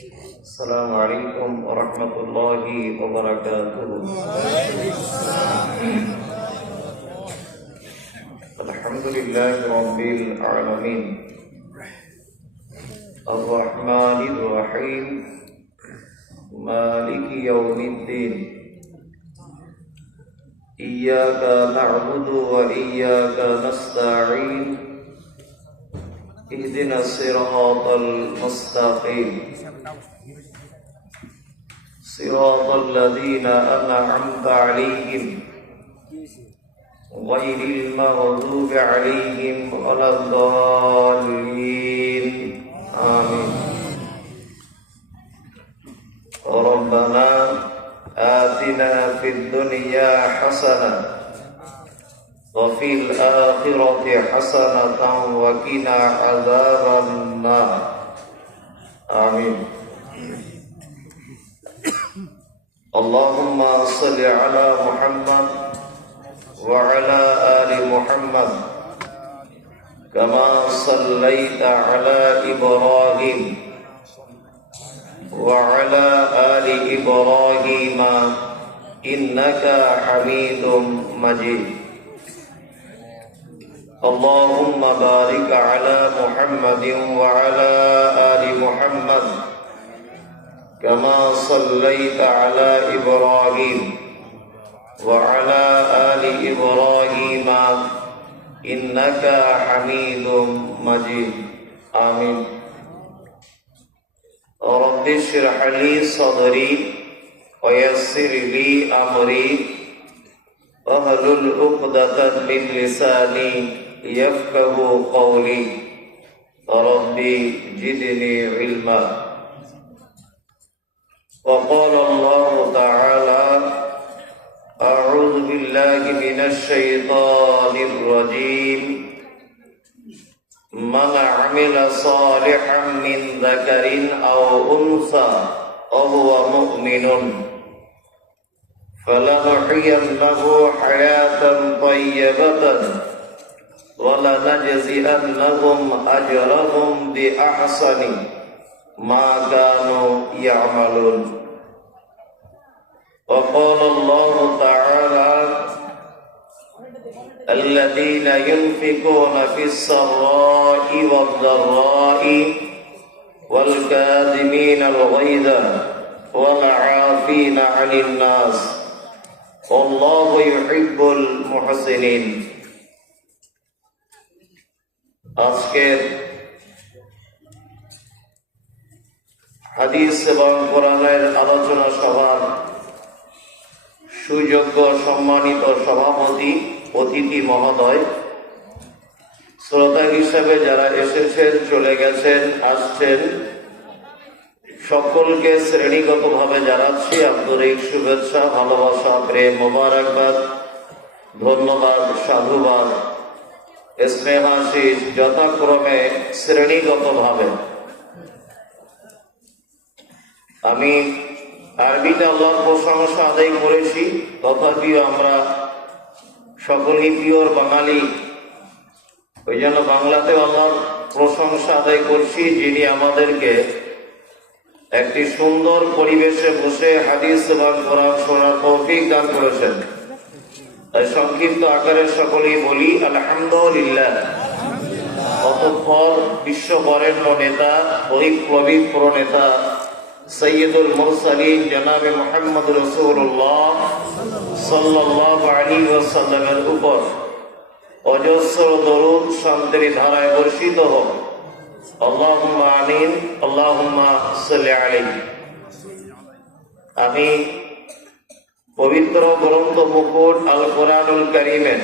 السلام عليكم ورحمة الله وبركاته. الحمد لله رب العالمين الرحمن الرحيم مالك يوم الدين إياك نعبد وإياك نستعين اهدنا الصراط المستقيم صراط الذين أنعمت عليهم غير المغضوب عليهم ولا الضالين آمين. ربنا آتنا في الدنيا حسنة وفي الآخرة حسنة وقنا عذاب النار آمين. اللهم صل على محمد وعلى آل محمد كما صليت على إبراهيم وعلى آل إبراهيم إنك حميد مجيد. اللهم بارك على محمد وعلى آل محمد كما صليت على إبراهيم وعلى آل إبراهيم إنك حميد مجيد آمين. رب اشرح لي صدري ويسر لي أمري واحلل عقدة من لساني يفقه قولي ربي زدني علما. وقال الله تعالى أعوذ بالله من الشيطان الرجيم من عمل صالحا من ذكر أو أنثى وهو مؤمن فلنحيينه حياة طيبة ولنجزينهم أجرهم بأحسن ما كانوا يعملون. وقال الله تعالى الذين ينفقون في السراء والضراء والكاظمين الغيظ والعافين عن الناس والله يحب المحسنين. আজকের হাদিস এবং কোরআনের আলোচনা সভার সুযোগ্য সম্মানিত সভাপতি, অতিথি মহোদয়, শ্রোতা হিসেবে যারা এসেছেন, চলে গেছেন, আসছেন, সকলকে শ্রেণীগতভাবে জানাচ্ছি আন্তরিক শুভেচ্ছা, ভালোবাসা, প্রেম, মোবারকবাদ, ধন্যবাদ, সাধুবাদ, স্নেহাশিস যথাক্রমে শ্রেণীগতভাবে। আমি আরবিতে আল্লাহর প্রশংসা আদায় করেছি, তথাপিও আমরা সকলেই পিওর বাঙালি, ওই জন্য বাংলাতে আল্লাহর প্রশংসা আদায় করছি, যিনি আমাদেরকে একটি সুন্দর পরিবেশে বসে হাদিস এবং কোরআন শোনার তৌফিক দান করেছেন। তাই সংক্ষিপ্ত আকারে সকলেই বলি আলহামদুলিল্লাহ। অতঃপর বিশ্ব বরেণ্য নেতা, বৈপ্লবী প্রণেতা সৈয়দুল মুরসালিন জনাবে মুহাম্মদ রাসূলুল্লাহ সাল্লাল্লাহু আলাইহি ওয়াসাল্লামের উপর অজস্র দরুদ শান্তির ধারায় বর্ষিত হোক। আল্লাহুম্মা আমিন, আল্লাহুম্মা সাল্লি আলাইহি। আমি পবিত্র গ্রন্থ মুকুট আল কোরআনুল কারীমের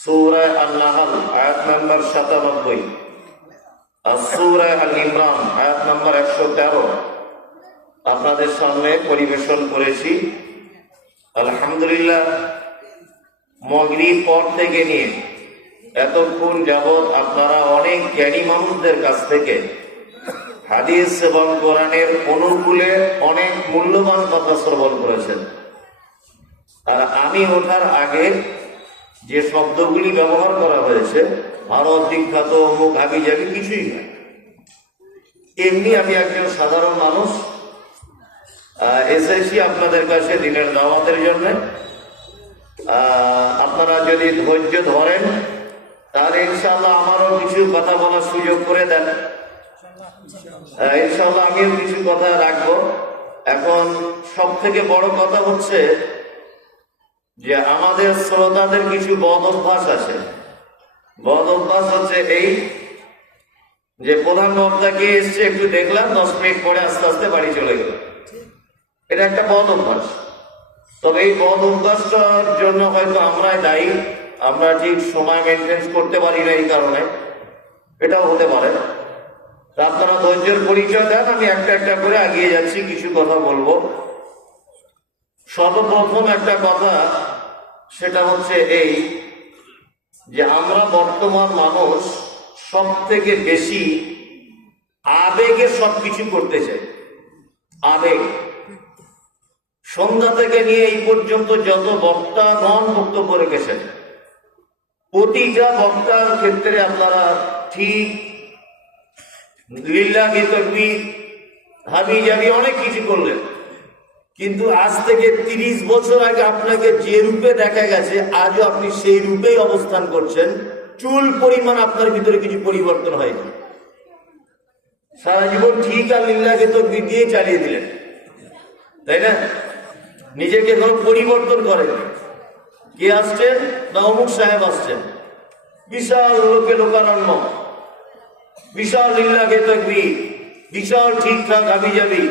সূরা আন-নাহল আয়াত নম্বর 97 আর সূরা আল-ইমরান আয়াত নম্বর 113 আপনাদের সামনে পরিবেশন করেছি। আলহামদুলিল্লাহ, মাগরিব পর থেকে নিয়ে এতক্ষণ যাবৎ আপনারা অনেক জ্ঞানী মানুষদের কাছ থেকে হাদিস এবং কোরআনের অনুকূলে অনেক মূল্যবান কথা শ্রবণ করেছেন। আর আমি ওঠার আগে যে শব্দগুলি ব্যবহার করা হয়েছে ভারত বিখ্যাত মুখ হাবি যাবি কিছুই নয়। এমনি আমি একজন সাধারণ মানুষ, এসেছি আপনাদের কাছে দিনের দাওয়াতের জন্য। আপনারা যদি ধৈর্য ধরেন তাহলে ইনশাআল্লাহ আমারও কিছু কথা বলার সুযোগ করে দেন। ইনশাআল্লাহ আমিও কিছু কথা রাখবো। এখন সব থেকে বড় কথা হচ্ছে যে আমাদের শ্রোতাদের কিছু বদ অভ্যাস আছে। বদ অভ্যাস হচ্ছে এই যে প্রধান বক্তা কে এসছে, একটু দেখলাম, 10 মিনিট পরে আস্তে আস্তে বাড়ি চলে গেল। এটা একটা বদ অভ্যাস। তবে এই বদ অভ্যাসটার জন্য হয়তো আমরাই দায়ী, আমরা ঠিক সময় মেনটেন করতে পারি না, এই কারণে এটাও হতে পারে। আপনারা ধৈর্যের পরিচয় দেন, আমি একটা একটা করে এগিয়ে যাচ্ছি, কিছু কথা বলবো। সর্বপ্রথম একটা কথা, সেটা হচ্ছে এই যে আমরা বর্তমান মানুষ সব থেকে বেশি আবেগে সবকিছু করতে চাই। আবেগ। সন্ধ্যা থেকে নিয়ে এই পর্যন্ত যত বক্তাগণ বক্তব্য রেখেছেন, প্রতিটা বক্তার ক্ষেত্রে আপনারা ঠিক লিল্লাহি তাকবীর, হাবি জাবি অনেক কিছু করলেন, কিন্তু আজ থেকে 30 বছর আগে আপনাকে যে রূপে দেখা গেছে আজও আপনি সেই রূপেই অবস্থান করছেন। চুল পরিমাণ আপনার ভিতরে কিছু পরিবর্তন হয়নি। সারা জীবন ঠিক আর লিল্লাহি তাকবীর দিয়ে চালিয়ে দিলেন, তাই না? নিজেকে কোনো পরিবর্তন করেন। কে আসছেন? না অমুক সাহেব আসছেন, বিশাল লোকে লোকারণ্য, বিশাল লিল্লাহি তাকবীর, বিশাল ঠিকঠাক হাবি যাবি,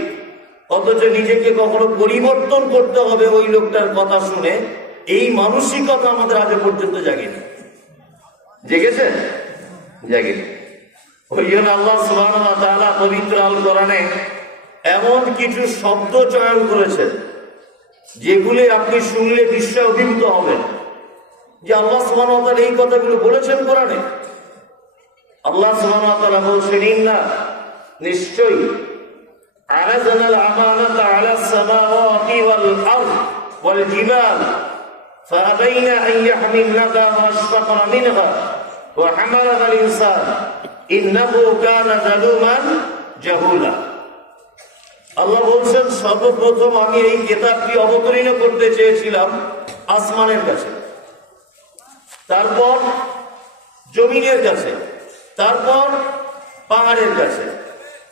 অথচ নিজেকে কখনো পরিবর্তন করতে হবে ওই লোকটার কথা শুনে, এই মানসিকতা আমাদের আজ পর্যন্ত জাগেনি। জেগেছে? জাগেনি। ওই জন্য আল্লাহ সুবহানাহু ওয়া তাআলা পবিত্র আল কোরআনে এমন কিছু শব্দ চয়ন করেছেন যেগুলি আপনি শুনলে বিস্ময়ে অভিভূত হবেন যে আল্লাহ সুবহানাহু ওয়া তাআলা এই কথাগুলো বলেছেন কোরআনে। আল্লাহ সুবহানাহু ওয়া তাআলা বলছেন, ইন্না, নিশ্চয়ই, আরাজনাল আমানাতা আলাস সামাওয়াতি ওয়াল আরদ ওয়াল জিবাল ফাআবাইনা আন ইয়াহমিলনাহা ওয়া আশফাকনা মিনহা ওয়া হামালাহাল ইনসান ইন্নাহু কানা যালুমান জাহুলা। আল্লাহ বলছেন, সর্বপ্রথম আমি এই কিতাবটি অবতীর্ণ করতে চেয়েছিলাম আসমানের কাছে, তারপর জমিনের কাছে, তারপর পাহাড়ের কাছে।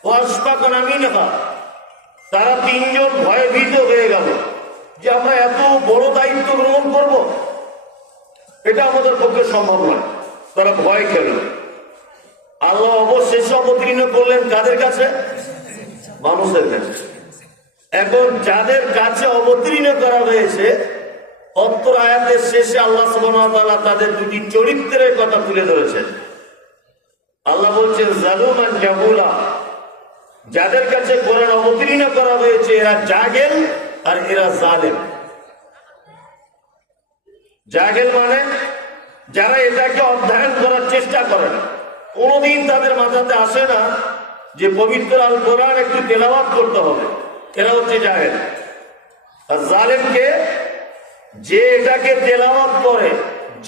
ওয়াশফাকনা মিনহা, তারা তিনজন ভয়ভীত হয়ে গেল যে আমরা এত বড় দায়িত্ব গ্রহণ করব, এটা আমাদের পক্ষে সম্ভব নয়। তারা ভয় খেল। আল্লাহ অবশেষে অবতীর্ণ করলেন কাদের কাছে? মানুষের কাছে। এখন যাদের কাছে অবতীর্ণ করা হয়েছে, অত্র আয়াতের শেষে আল্লাহ সুবহানাহু ওয়া তাআলা তাদের দুটি চরিত্রের কথা তুলে ধরেছেন। আল্লাহ বলছেন জালুমান জাহুলা, যাদের কাছে কোরআন অবতীর্ণ করা হয়েছে এরা জাহেল আর এরা জালেম। জাহেল মানে যারা এটাকে অধ্যয়ন করার চেষ্টা করে না, কোনদিন তাদের মাথাতে আসে না যে পবিত্র আল কোরআন একটু তেলাওয়াত করতে হবে, এরা হচ্ছে জাহেল। আর জালেমকে, যে এটাকে তেলাওয়াত করে,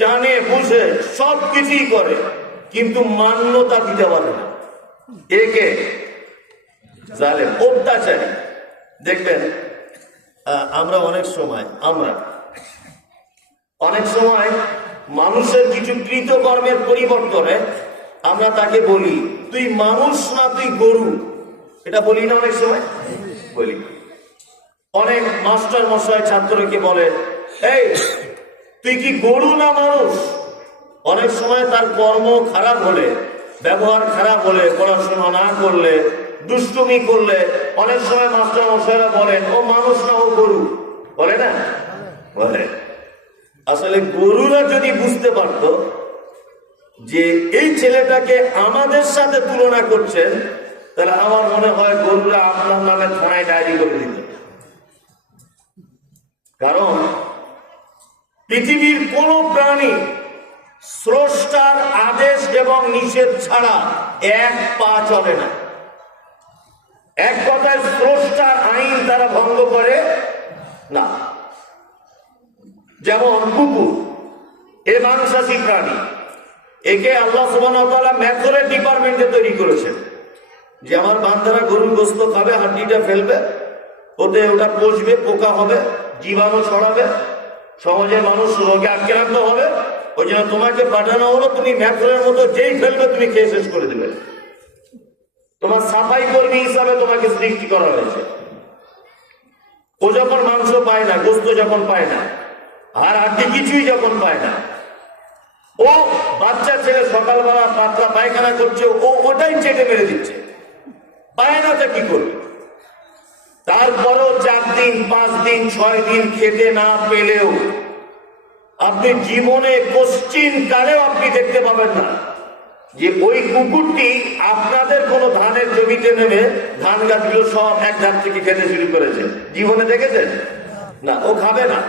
জানে বুঝে সব কিছুই করে, কিন্তু মান্যতা দিতে পারে না, একে জালেম, অত্যাচারী। দেখবেন আমরা অনেক সময় মানুষের কিছু কৃতকর্মের পরিবর্তনে আমরা তাকে বলি, তুই মানুষ না তুই গরু। এটা বলি না? অনেক সময় বলি। অনেক মাস্টার মশাই ছাত্রকে বলে, এই তুই কি গরু না মানুষ? অনেক সময় তার কর্ম খারাপ হলে, ব্যবহার খারাপ হলে, পড়াশোনা না করলে, দুষ্টুমি করলে, অনেক সময় মাস্টার মশাইরা বলেন ও মানুষ না ও গরু। বলে না? বলে। আসলে গরুরা যদি বুঝতে পারত যে এই ছেলেটাকে আমাদের সাথে তুলনা করছেন, তাহলে আমার মনে হয় গরুরা আপনার নামে থানায় ডায়েরি করে দিত। কারণ পৃথিবীর কোন প্রাণী স্রষ্টার আদেশ এবং নিষেধ ছাড়া এক পা চলে না। এক কথায় স্রষ্টার আইন তারা ভঙ্গ করে না। যেমন কুকুর, এ মাংসাশী প্রাণী, একে আল্লাহ সুবহানাহু ওয়া তাআলা ম্যাথরের ডিপার্টমেন্টে তৈরি করেছেন। যে আমার বান্দারা গরুর গোস্ত খাবে, হাড্ডিটা ফেলবে, ওতে ওটা পচবে, পোকা হবে, জীবাণু ছড়াবে, সমাজের মানুষ রোগে আক্রান্ত হবে। ওই জন্য তোমাকে পাঠানো হলো, তুমি ম্যাথরের মতো যেই ফেলবে তুমি খেয়ে শেষ করে দেবে। তোমার সাফাই কর্মী হিসাবে তোমাকে সৃষ্টি করা হয়েছে। ও যখন মাংস পায় না, গোস্ত যখন পায় না, আর হাড্ডি কিছুই যখন পায় না, ও বাচ্চা ছেলে সকালবেলা পাতলা পায়খানা করছে, ও ওটাই চেটে মেরে দিচ্ছে, পায় না তা কি করবে? তারপরেও 4 দিন 5 দিন 6 দিন খেতে না পেলেও আপনি জীবনে কোশ্চিন কালেও আপনি দেখতে পাবেন না যে ওই কুকুরটি আপনাদের কোন ধানের জমিতে নেমে ধান গাছগুলো সব এক ধার থেকে খেতে শুরু করেছে। জীবনে দেখেছেন? না, ও খাবে না।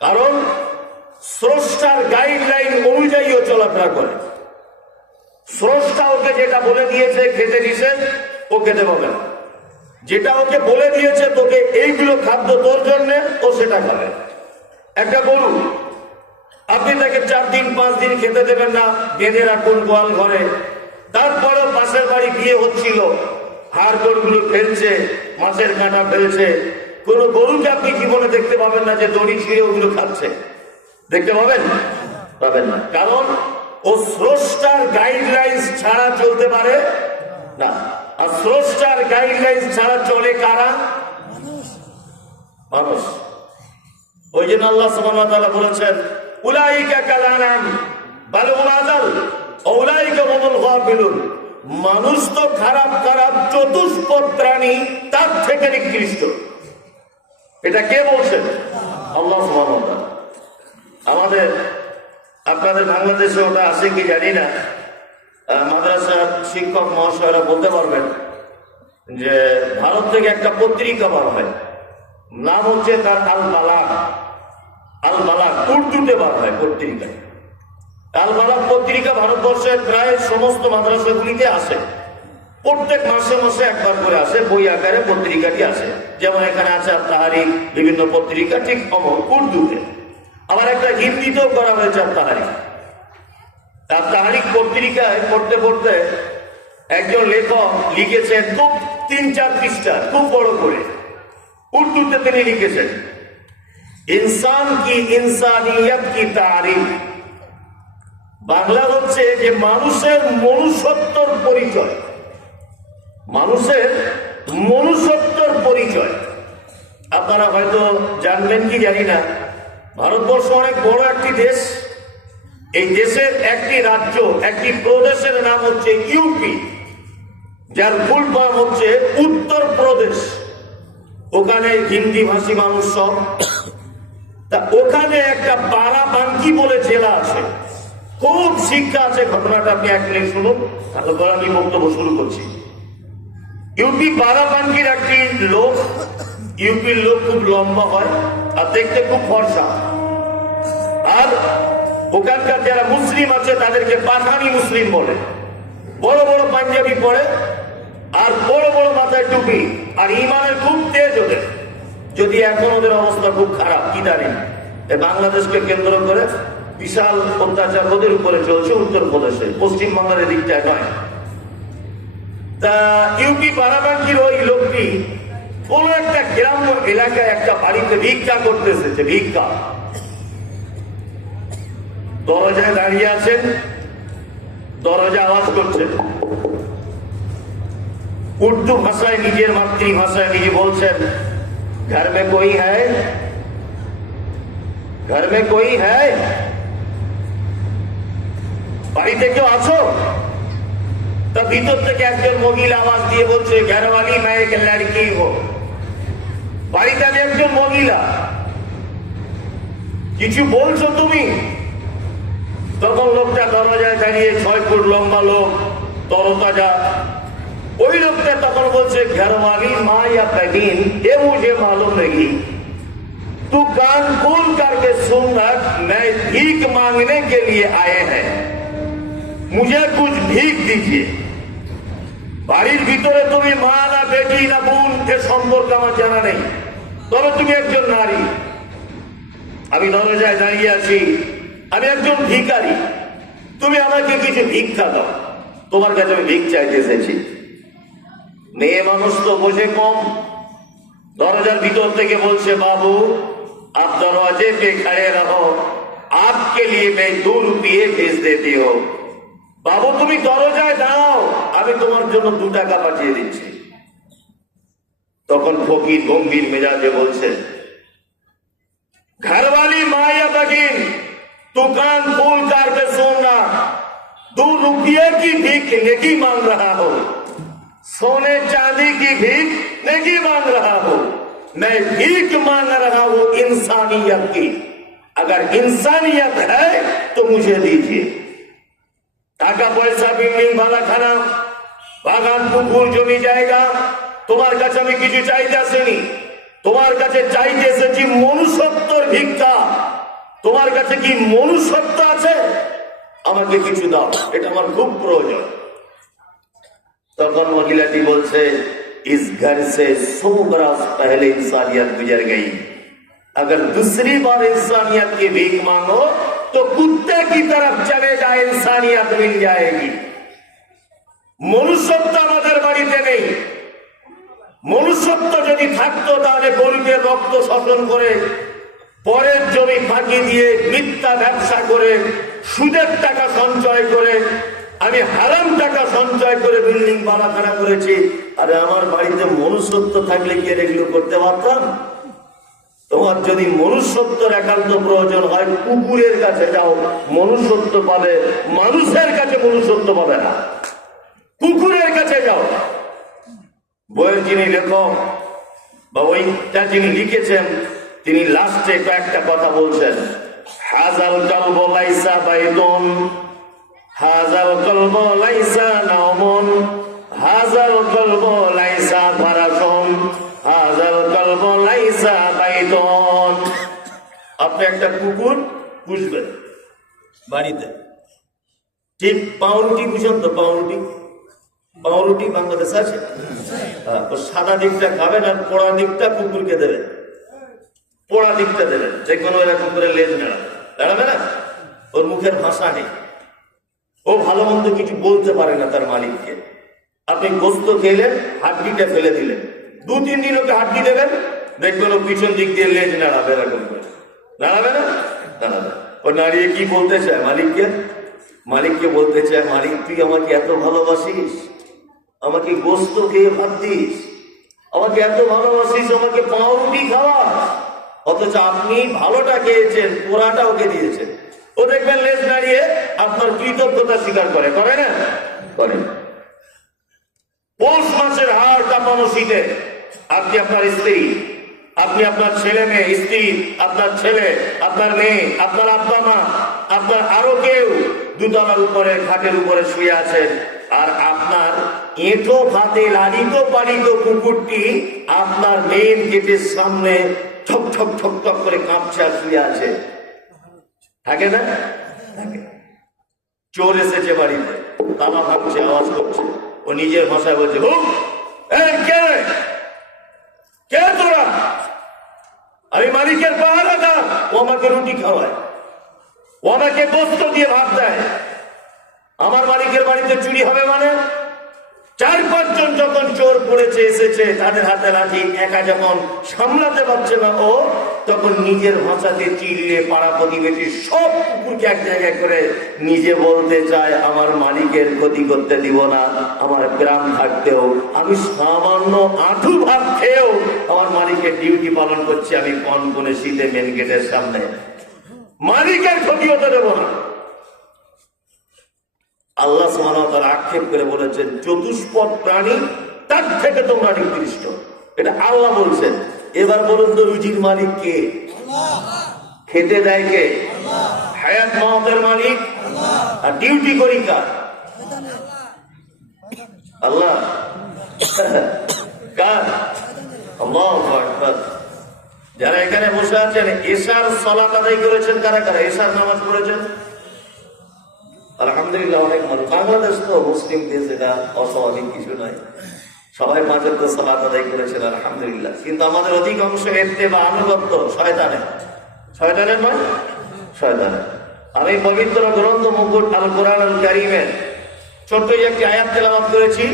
কারণ স্রষ্টার গাইডলাইন অনুযায়ী ও চলাফেরা করে। স্রষ্টা ওকে যেটা বলে দিয়েছে খেতে নিষেধ, ও খেতে পাবে না। যেটা ওকে বলে দিয়েছে তোকে এইগুলো খাদ্য তোর জন্য, ও সেটা খাবে। একটা গরু আপনি তাকে 4 দিন 5 দিন খেতে দেবেন না, বেঁধে রাখুন গোয়াল ঘরে, তারপরেও পাশের বাড়ি বিয়ে হচ্ছিল, হাড় গোড়গুলো ফেলছে, মাছের কাঁটা ফেলছে, কোন গরুকে আপনি জীবনে দেখতে পাবেন না যে দড়ি ছিঁড়ে ওগুলো খাচ্ছে। দেখতে পাবেন? পাবেন না। কারণ ও স্রষ্টার গাইডলাইন্স ছাড়া চলতে পারে না। আর স্রষ্টার গাইডলাইন্স ছাড়া চলে কারা? মানুষ। ওই জন্য আল্লাহ সুবহানাহু ওয়া তাআলা বলেছেন, উলাইকা কালানাম বাল হুম আযাল উলাইকা হুমুল গাফিলুন। মানুষ তো খারাপ খারাপ চতুষ্পদ প্রাণী, তার থেকে নিকৃষ্ট। এটা কে বলছেন? আল্লাহ সুবহানাহু ওয়া তাআলা। আমাদের আপনাদের বাংলাদেশে ওটা আছে কি জানি না, মাদ্রাসার শিক্ষক মহাশয়রা বলতে পারবেন যে ভারত থেকে একটা পত্রিকা বার হয়, নাম হচ্ছে তার আল বালাগ। আল বালাগ উর্দুতে বার হয় পত্রিকা। আল বালাগ পত্রিকা ভারতবর্ষের প্রায় সমস্ত মাদ্রাসাগুলিতে আসে, প্রত্যেক মাসে মাসে একবার করে আসে, বই আকারে পত্রিকাটি আসে। যেমন এখানে আছে তাহারিক, বিভিন্ন পত্রিকা, ঠিক অমর উর্দুতে। আবার একটা হিন্দিতেও করা হয়েছে তাহারিক। তার তাহারিক পত্রিকায় পড়তে পড়তে একজন লেখক লিখেছেন খুব 3-4 পৃষ্ঠা, খুব বড় করে উর্দুতে তিনি লিখেছেন, ইনসান কি ইনসানিয়ত কি তারিফ। বাংলা হচ্ছে যে মানুষের মনুষ্যত্বর পরিচয়। মানুষের মনুষ্যত্বর পরিচয়। আপনারা হয়তো জানবেন কি জানি না, ভারতবর্ষ অনেক বড় একটি দেশ। এই দেশের একটি রাজ্য, একটি প্রদেশের নাম হচ্ছে ইউপি, যার ফুল ফর্ম হচ্ছে উত্তর প্রদেশ। ওখানে হিন্দি ভাষী মানুষ সব। তা ওখানে একটা বারাবাঙ্কি বলে জেলা আছে, খুব শিক্ষা আছে। ঘটনাটা আপনি এক মিনিট শুনুন, তারপর আমি বক্তব্য শুরু করছি। ইউপি বারাবাঙ্কির একটি লোক, ইউপির লোক খুব লম্বা হয় আর দেখতে খুব ফর্সা। আর ওখানকার যারা মুসলিম আছে তাদেরকে পাঠানি মুসলিম বলে। বড় বড় পাঞ্জাবি পরে আর বড় বড় মাথায় টুপি, আর ইমানের খুব তেজ ওদের। যদি এখন ওদের অবস্থা খুব খারাপ, কি জানেন, বাংলাদেশকে কেন্দ্র করে বিশাল অত্যাচার ওদের উপরে চলছে উত্তরপ্রদেশে, পশ্চিমবঙ্গের দিকটায় নয়। তা ইউপি বারাবাঙ্কির ওই লোকটি কোন একটা গ্রাম্য এলাকায় একটা বাড়িতে ভিক্ষা করতে এসেছে। ভিক্ষা, দরজায় দাঁড়িয়ে আছেন, দরজা আওয়াজ করছে, উর্দু ভাষায়, নিজের মাতৃভাষায় নিজে বলছেন, ঘর মে কোই হ্যায়, ঘর মে কোই হ্যায়, বাড়িতে কেউ আছো? তা ভিতর থেকে একজন মহিলা আওয়াজ দিয়ে বলছে, ঘরওয়ালি মে এক লড়কি হো। বাড়িতে আমি একজন মহিলা, কিছু বলছো তুমি? তখন লোকটা দরজায় দাঁড়িয়ে, 6 ফুট লম্বা লোক, তরতাজা। ওই লোকটা তখন বলছে, ঘরওয়ালি মা या बहन ये मुझे मालूम नहीं, तू कान खोल करके सुन रख, मैं भीख मांगने के लिए आए हैं, मुझे कुछ भीख दीजिए। বাড়ির ভিতরে তুমি মা না বেটি না বোন এ সম্পর্কে আমার জানা নেই, তবে তুমি একজন নারী। আমি দরজায় দাঁড়িয়ে আছি, আমি একজন ভিখারি, তুমি আমাকে কিছু ভিক্ষা দাও, তোমার কাছে আমি ভিক চাইতে এসেছি। মেয়ে মানুষ তো বোঝে কম। দরজার ভিতর থেকে বলছে, বাবু आप दरवाजे पे खड़े रहो, आपके लिए मैं 2 रुपये भेज देती हूँ। বাবু তুমি দরজায় দাঁড়াও, আমি তোমার জন্য 2 টাকা পাঠিয়ে দিচ্ছি। তখন ফকির গম্ভীর মেজাজে বলছে, ঘরওয়ালি মায়া बगिन दुकान खोल कर के सोना, 2 रुपये की भीख नहीं मांग रहा हो, सोने चांदी की भीख नहीं मांग रहा हो, मैं भीख मांग रहा हूं इंसानियत की। अगर इंसानियत है तो मुझे दीजिए। টাকা পয়সা, বিল্ডিং, বালাখানা, বাগান, পুকুর, জমি জায়গা, তোমার কাছে আমি কিছু চাইতে আসিনি। তোমার কাছে চাইতে এসেছি মনুষ্যত্বর ভিক্ষা। তোমার কাছে কি মনুষ্যত্ব আছে? আমাকে কিছু দাও, এটা আমার খুব প্রয়োজন। তখন মহিলাটি বলছে, इस घर से 100 बरस पहले इंसानियत गुजर गई, अगर दूसरी बार इंसानियत की भीख मांगो तो कुत्ते की तरफ चले जाए, इंसानियत मिल जाएगी। মনুষ্যত্ব আমাদের বাড়িতে নেই। মনুষ্যত্ব যদি থাকতো তাহলে গরিবের রক্ত শোষণ করে, পরের জমি ফাঁকি দিয়ে, মিথ্যা ব্যবসা করে, সুদের টাকা সঞ্চয় করে, আমি হারাম টাকা সঞ্চয় করে বিল্ডিং বালাখানা করেছি। আরে আমার বাড়িতে মনুষ্যত্ব থাকলে কি এগুলো করতে পারতাম? তোমার যদি মনুষ্যত্বের একান্ত প্রয়োজন হয়, কুকুরের কাছে যাও, মনুষ্যত্ব পাবে। মানুষের কাছে মনুষ্যত্ব পাবে না, কুকুরের কাছে যাও। বইয়ের যিনি লেখক বা ওইটা যিনি লিখেছেন, তিনি লাস্টে কয়েকটা কথা বলছেন। হাজাল কলব লাইসা বাইতুন, হাজাল কলব লাইসা নাওমুন, হাজাল কলব লাইসা ফারাসুন, হাজাল কলব লাইসা বাইতুন। আপনি একটা কুকুর পুষবেন বাড়িতে, ঠিক পাউরুটি বুঝেন তো? পাউরুটি বাংলাদেশ আছে, সাদা দিকটা খাবেন আর পোড়া দিকটা কুকুরকে দেবেন। পোড়া দিকটা দেবেন, যে কোনো এরকম করে লেজ দাঁড়াবে না, ওর মুখের ভাষা নেই, ও ভালো মন্দ কিছু বলতে পারে না তার মালিককে। আপনি গোস্ত খেলেন, হাড্ডিটা ফেলে দিলেন, 2-3 দিন ওকে হাড্ডি দেবেন, দেখবেন ও পিছন দিক দিয়ে লেজ নাড়াবে, এরকম করে দাঁড়াবে না? দাঁড়াবে। ও নাড়িয়ে কি বলতে চায় মালিককে বলতে চায়, মালিক তুই আমাকে এত ভালোবাসিস, আমাকে গোস্ত খেয়ে ভাত দিস, আমাকে এত ভালোবাসিস, আমাকে পাউরুটি খাওয়াস, অথচ আপনি ভালোটা খেয়েছেন, পোড়াটা ওকে দিয়েছেন। ও দেখবেন লেজ নাড়িয়ে আপনার কৃতজ্ঞতা স্বীকার করে না? করে। পৌষ মাসের হাড় কাঁপানো শীতে আপনি আপনার স্ত্রী, আপনি আপনার ছেলে মেয়ে, স্ত্রী, আপনার ছেলে, আপনার মেয়ে, আপনার আব্বা মা, আপনার আরো কেউ 2 তলার উপরে খাটের উপরে শুয়ে আছেন, আর আপনার এঁটো ভাতে লালিত পালিত কুকুরটি আপনার মেন গেটের সামনে ঠক ঠক ঠক ঠক করে কাঁপছে আর শুয়ে আছে। থাকে না? থাকে। চোর এসেছে বাড়িতে, তালা ভাঙছে, আওয়াজ করছে, ও নিজের ভাষায় বলছে, কে তোরা? আমি মালিকের পাহারাদার। ও আমাকে রুটি খাওয়ায়, ও আমাকে গোস্ত দিয়ে ভাত দেয়। আমার মালিকের বাড়িতে চুরি হবে মানে? 4-5 জন যখন চোর পড়েছে এসেছে, তাদের হাতে লাঠি, একা যখন সামলাতে পারছে না ও, তখন নিজের ভাষাতে চিল্লে পাড়া প্রতিবেশী সব কুকুরকে এক জায়গায় করে নিজে বলতে চায়, আমার মালিকের ক্ষতি করতে দিব না। আমার গ্রাম থাকতেও আমি সামান্য আঁঠু ভাত খেয়েও আমার মালিকের ডিউটি পালন করছি। আমি কনকনে শীতে মেন গেটের সামনে, মালিকের ক্ষতি হতে দেব না। আল্লাহ সুবহানাহু ওয়া তাআলা আক্ষেপ করে বলেছেন, চতুষ্পদ প্রাণী তার থেকে তোমরা নিকৃষ্ট। এটা আল্লাহ বলছেন। এবার বলুন তো, রুজির মালিক কে? খেতে দেয় কে? হায়াত মাওতের মালিক। আর ডিউটি করি কার? আল্লাহ। কার? আল্লাহু আকবার। যারা এখানে বসে আছেন, এশার সালাত আদায় করেছেন কারা কারা? এশার নামাজ পড়েছেন? আলহামদুলিল্লাহ। অনেক মানুষ, বাংলাদেশ তো মুসলিম দেশ, এটা অস্বাভাবিক কিছু নয়, সবাই 5 ওয়াক্ত সালাত আদায় করেছেন আলহামদুলিল্লাহ। কিন্তু আমাদের অধিকাংশ ইত্তেবা আনুগত্য শয়তানের নয়, শয়তানের। আমি পবিত্র গ্রন্থ মুকুট আল কোরআন আল কারীমের ছোট্ট একটি আয়াত তেলাওয়াত করেছি,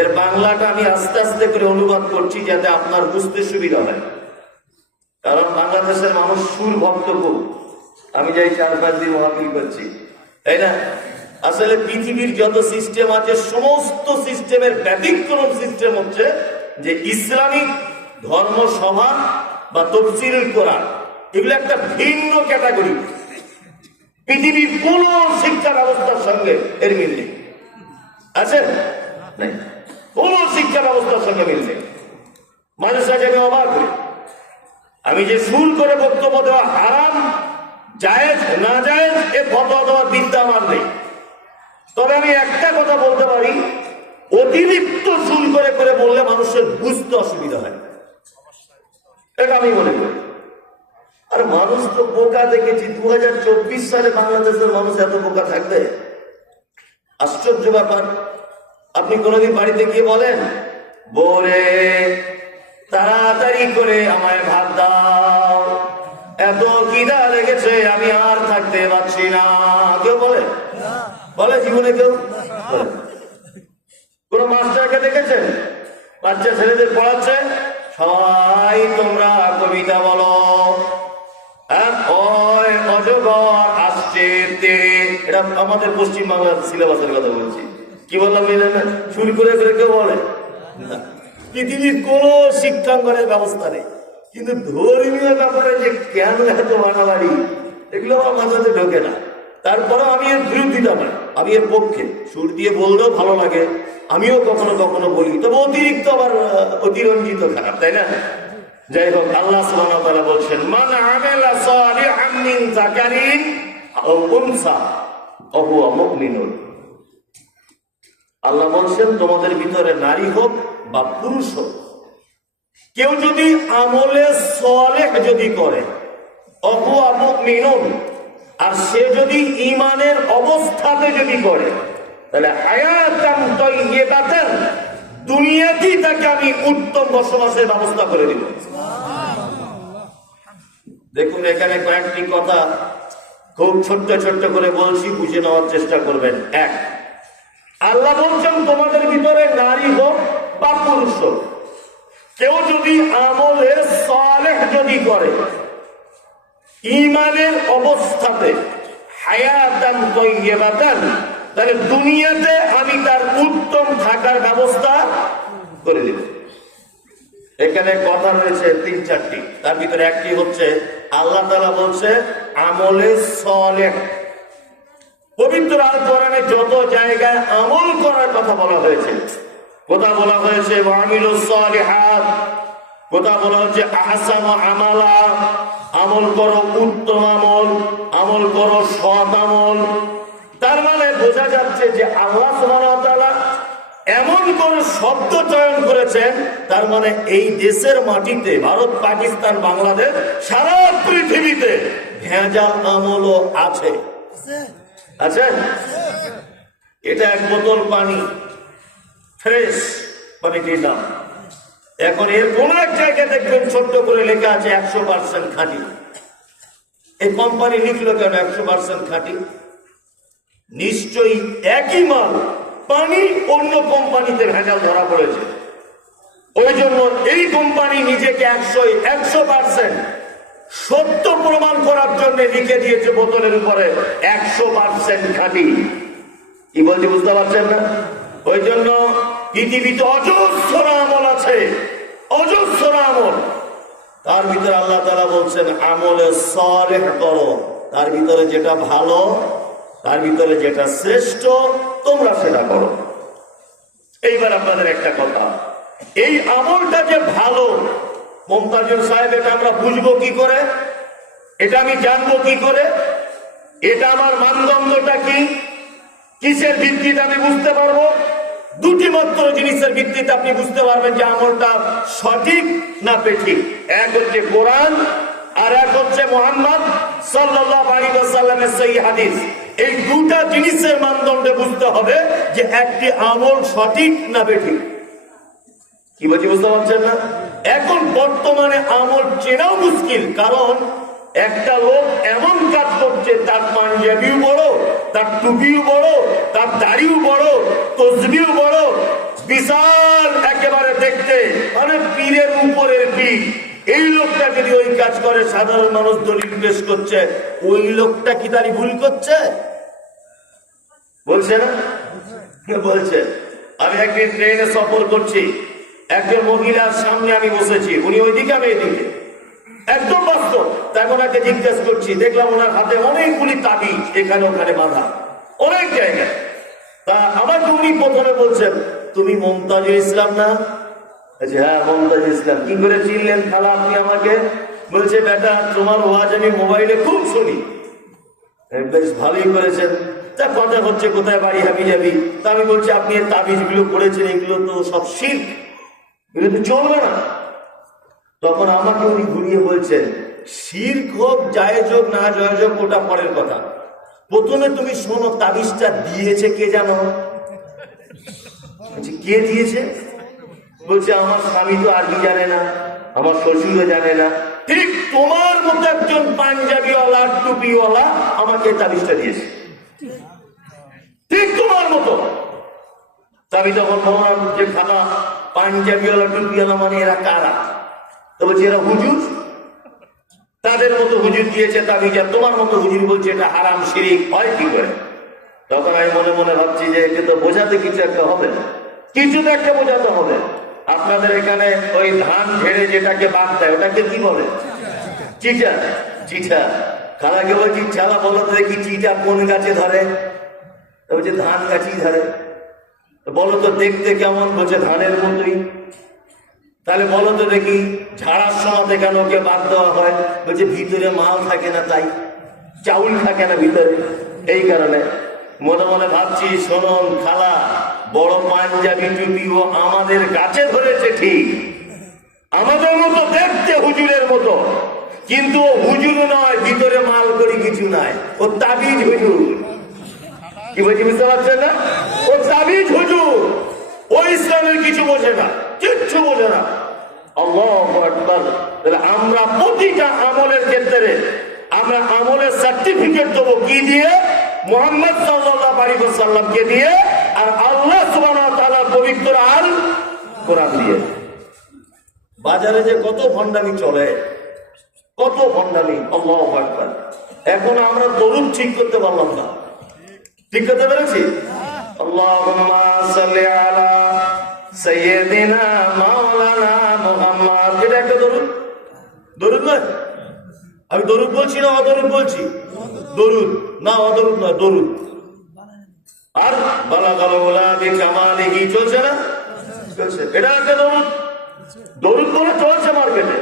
এর বাংলাটা আমি আস্তে আস্তে করে অনুবাদ করছি যাতে আপনার বুঝতে সুবিধা হয়, কারণ বাংলাদেশের মানুষ সুর ভক্ত খুব। আমি যাই 4-5 দিন মহাপিল করছি, তাই না? আসলে পৃথিবীর যত সিস্টেম আছে সমস্ত সিস্টেমের ব্যতিক্রম সিস্টেম হচ্ছে যে ইসলামিক ধর্মসভা বা তাফসীরুল কোরআন, এগুলো একটা ভিন্ন ক্যাটাগরি। পৃথিবীর কোন শিক্ষা ব্যবস্থার সঙ্গে এর মিল নেই, আছে নাই? কোন শিক্ষা ব্যবস্থার সঙ্গে মিল নেই। মানুষ আজ আমি অবাক করি, আমি যে সুর করে বক্তব্য দেওয়া হারাম জায়েজ না জায়েজ এ ফতোয়া দেওয়ার বিদ্যা আমার নেই। তবে আমি একটা কথা বলতে পারি, অতিরিক্ত সুর করে করে বললে মানুষের বুঝতে অসুবিধা হয়, এটা আমি মনে করি। আর মানুষ তো বোকা দেখেছি, 2024 সালে বাংলাদেশের মানুষ এত বোকা থাকবে? আশ্চর্য ব্যাপার। আপনি কোনোদিন বাড়িতে গিয়ে বলেন, বলে তাড়াতাড়ি করে আমায় ভাত দাও, এত খিদা লেগেছে আমি আর থাকতে পারছি না? কেউ বলে? বলে জীবনে কেউ? কোন মাস্টারকে দেখেছেন বাচ্চা ছেলেদের পড়াচ্ছে, সবাই তোমরা কবিতা বলো, অজগর আসছে তেরে? এটা আমাদের পশ্চিমবাংলার সিলেবাসের কথা বলছি। কি বললাম মিলে না? শুরু করে করে কেউ বলে? পৃথিবীর কোন শিক্ষাঙ্গনের ব্যবস্থা নেই, কিন্তু ধর্মীয় ব্যাপারে যে কেন এত মারামারি, এগুলো আমার মাথাতে ঢোকে না। তারপরে আমি এর বিরোধিতা নয়, আমি এর পক্ষে। সুর দিয়ে বললেও ভালো লাগে, আমিও কখনো কখনো বলি, তবে অতিরিক্ত আবার অতিরঞ্জিত খারাপ, তাই না? যাই হোক, আল্লাহ সুবহানাহু ওয়া তাআলা বলছেন, মান আমিলা সালিহাম মিন যাকারিন আও উনসা ওয়া হুয়া মুমিনুন। আল্লাহ বলছেন তোমাদের ভিতরে নারী হোক বা পুরুষ হোক, কেউ যদি আমলে সালেহ যদি করে, ওয়া হুয়া মুমিনুন, আর সে যদি ঈমানের অবস্থাতে যদি করে, তাহলে হায়াতান তাইয়্যিবাতান, দুনিয়াতেই তাকে আমি উত্তম বসবাসের ব্যবস্থা করে দিব। দেখুন, এখানে কয়েকটি কথা খুব ছোট্ট ছোট্ট করে বলছি, বুঝে নেওয়ার চেষ্টা করবেন। এক, আল্লাহ বলছেন তোমাদের ভিতরে নারী হোক বা পুরুষ হোক, কেউ যদি আমলে সালেহ যদি করে, ঈমানের অবস্থাতে, হায়াতান তাইয়্যিবাতান, তাহলে দুনিয়াতে আমি তার উত্তম থাকার ব্যবস্থা করে দিব। এখানে কথা রয়েছে 3-4টি, তার ভিতরে একটি হচ্ছে আল্লাহ তাআলা বলছে আমলে সালেহ। পবিত্র আল কোরআনে যত জায়গায় আমল করার কথা বলা হয়েছে, কথা বলা হয়েছে ওয়ামিলুস সালিহাত, কথা বলা হচ্ছে আহসানু আমালা, আমল করো উত্তম আমল, আমল করো সৎ আমল। তার মানে বোঝা যাচ্ছে যে আল্লাহ সুবহানাহু ওয়া তাআলা এমন কোন শব্দ চয়ন করেছেন, তার মানে এই দেশের মাটিতে, ভারত, পাকিস্তান, বাংলাদেশ, সারা পৃথিবীতে ভেজাল আমলও আছে। আছে? এটা এক বোতল পানি, ফ্রেশ পানিটির দাম। এখন এর কোন এক জায়গায় দেখবেন ছোট্ট করে লেখা আছে 100% খাঁটি। এই কোম্পানি লিখলো কেন 100% খাঁটি? নিশ্চয়ই একই মাল পানি অন্য কোম্পানিতে ভেজাল ধরা পড়েছে, ওই জন্য এই কোম্পানি নিজেকে 100% সত্য প্রমাণ করার জন্য লিখে দিয়েছে বোতলের উপরে 100% খাঁটি। কি বলছি বুঝতে পারছেন না? ওই জন্য পৃথিবীতে অজস্র আমল আছে, অজস্র আমল। তার ভিতরে আল্লাহ তাআলা বলছেন আমলে সালেহ করো, তার ভিতরে যেটা ভালো, তার ভিতরে যেটা শ্রেষ্ঠ, তোমরা সেটা করো। এইবার আপনাদের একটা কথা, এই আমলটা যে ভালো, মুমতাজুল সাহেব, এটা আমরা বুঝবো কি করে? এটা আমি জানবো কি করে? এটা আমার মানদণ্ডটা কি? কিসের ভিত্তিতে আমি বুঝতে পারবো? দুটি মাত্র জিনিসের ভিত্তিতে আপনি বুঝতে পারবেন যে আমলটা সঠিক না বেঠিক। এক হচ্ছে কোরআন, আর এক হচ্ছে মুহাম্মদ সাল্লাল্লাহু আলাইহি ওয়াসাল্লামের সহিহ হাদিস। এই দুটা জিনিসের মানদণ্ডে বুঝতে হবে যে একটি আমল সঠিক না বেঠিক। কি বলছি বুঝতে পারছেন না? এখন বর্তমানে আমল চেনাও মুশকিল, কারণ একটা লোক এমন কাজ করছে, তার পাঞ্জাবিও বড়, তার টুপিও বড়, তার দাড়িও বড়, তসবিও বড়, বিশাল একেবারে দেখতে, মানে পীরের উপরের পীর। এই লোকটা যদি ওই কাজ করে, সাধারণ মানুষ দলিল পেশ করছে, ওই লোকটা কি তারই ভুল করছে? বলছে না? বলছে। আমি একদিন ট্রেনে সফর করছি, একজন মহিলার সামনে আমি বসেছি, উনি ওইদিকে আমি এদিকে, একদম বাস্তব। তাই ওনাকে জিজ্ঞেস করছি, দেখলাম ওনার হাতে অনেকগুলি তাবিজ এখানে ওখানে বাঁধা, অনেক জায়গায়। তা আমাকে উনি প্রথমে বলছেন, তুমি মমতাজুল ইসলাম না? হ্যাঁ মমতাজুল ইসলাম। কি করে চিনলেন খালা আপনি আমাকে? বলছে, বেটা তোমার ওয়াজ আমি মোবাইলে খুব শুনি। বেশ ভালোই করেছেন। তা কথা হচ্ছে কোথায় বাড়ি হাবি যাবি? তা আমি বলছি, আপনি এই তাবিজ গুলো করেছেন, এগুলো তো সব শিরক, এগুলো তো চলবে না। তখন আমাকে উনি ঘুরিয়ে বলছেন, শিরক হোক জায়েজ হোক না জায়েজ হোক ওটা পরের কথা, প্রথমে তুমি শোনো তাবিজটা দিয়েছে কে জানো? কে দিয়েছে? বলছে, আমার স্বামী তো আরবি জানে না, আমার শ্বশুরও জানে না, ঠিক তোমার মতো একজন পাঞ্জাবিওয়ালা টুপিওয়ালা আমাকে তাবিজটা দিয়েছে, ঠিক তোমার মতো। আমি তখন বললাম যে, খানা পাঞ্জাবিওয়ালা টুপিওয়ালা মানে এরা কারা? তো বলছে, এরা হুজুর, তাদের মতো হুজুর দিয়েছে তাবিজ, আর তোমার মতো হুজুর বলছে এটা হারাম শিরিক, হয় কি করে? তখন আমি মনে মনে ভাবছি যে একে তো বোঝাতে কিছু একটা হবে, কিছু তো একটা বোঝাতে হবে। আপনাদের এখানে ওই ধান ঝেড়ে যেটাকে বাদ দেয় ওটাকে কি বলে? চিটা। চিটা। খালাকে বলছি, চালা বলো তো দেখি চিটা কোন গাছে ধরে? বলছে, ধান গাছেই ধরে। বলো তো দেখতে কেমন? বলছে, ধানের মতোই। তাহলে বলো তো দেখি ঝাড়ার সময় কেন ওকে বাদ দেওয়া হয়? বলছে, ভিতরে মাল থাকে না, তাই চাউল থাকে না ভিতরে, এই কারণে। মনে মনে ভাবছি, শোনন খালা, বড় পাঞ্জাবি টুপিও আমাদের গাছে ধরেছে ঠিক, আমাদের মতো দেখতে হুজুরের মতো, কিন্তু ও হুজুর নয়, ভিতরে মাল করি কিছু নাই, ও তাবিজ হুজুর। কি বলছি বুঝতে পারছেন না? ও তাবিজ হুজুর, ও ইসলামের কিছু বোঝে না, কিচ্ছু বোঝে না। আল্লাহু আকবার। তাহলে আমরা প্রতিটা আমলের ক্ষেত্রে আমরা আমলের সার্টিফিকেট দেবো কি দিয়ে? মুহাম্মদ সাল্লাল্লাহু আলাইহি ওয়াসাল্লামকে দিয়ে, আর আল্লাহ সুবহানাহু ওয়া তাআলার পবিত্র আল কোরআন দিয়ে। বাজারে যে কত ভণ্ডামি চলে, কত ভণ্ডামি, আল্লাহু আকবার। এখন আমরা দরুদ ঠিক করতে পারলাম না, ঠিক করতে পেরেছি? আল্লাহুম্মা সাল্লি আলা সাইয়্যিদিনা মাওলানা মুহাম্মদ, এটা একটা দরুদ। দরুদ নয়? আমি দরুদ বলছি না অদরুদ বলছি? দরুদ না, অদরুদ না, দরুদ। আর বালাগাল উলা বিকামালিহি চলছে না? চলছে। এটা একটা দরুদ। দরুদ বলে চলছে মার্কেটে।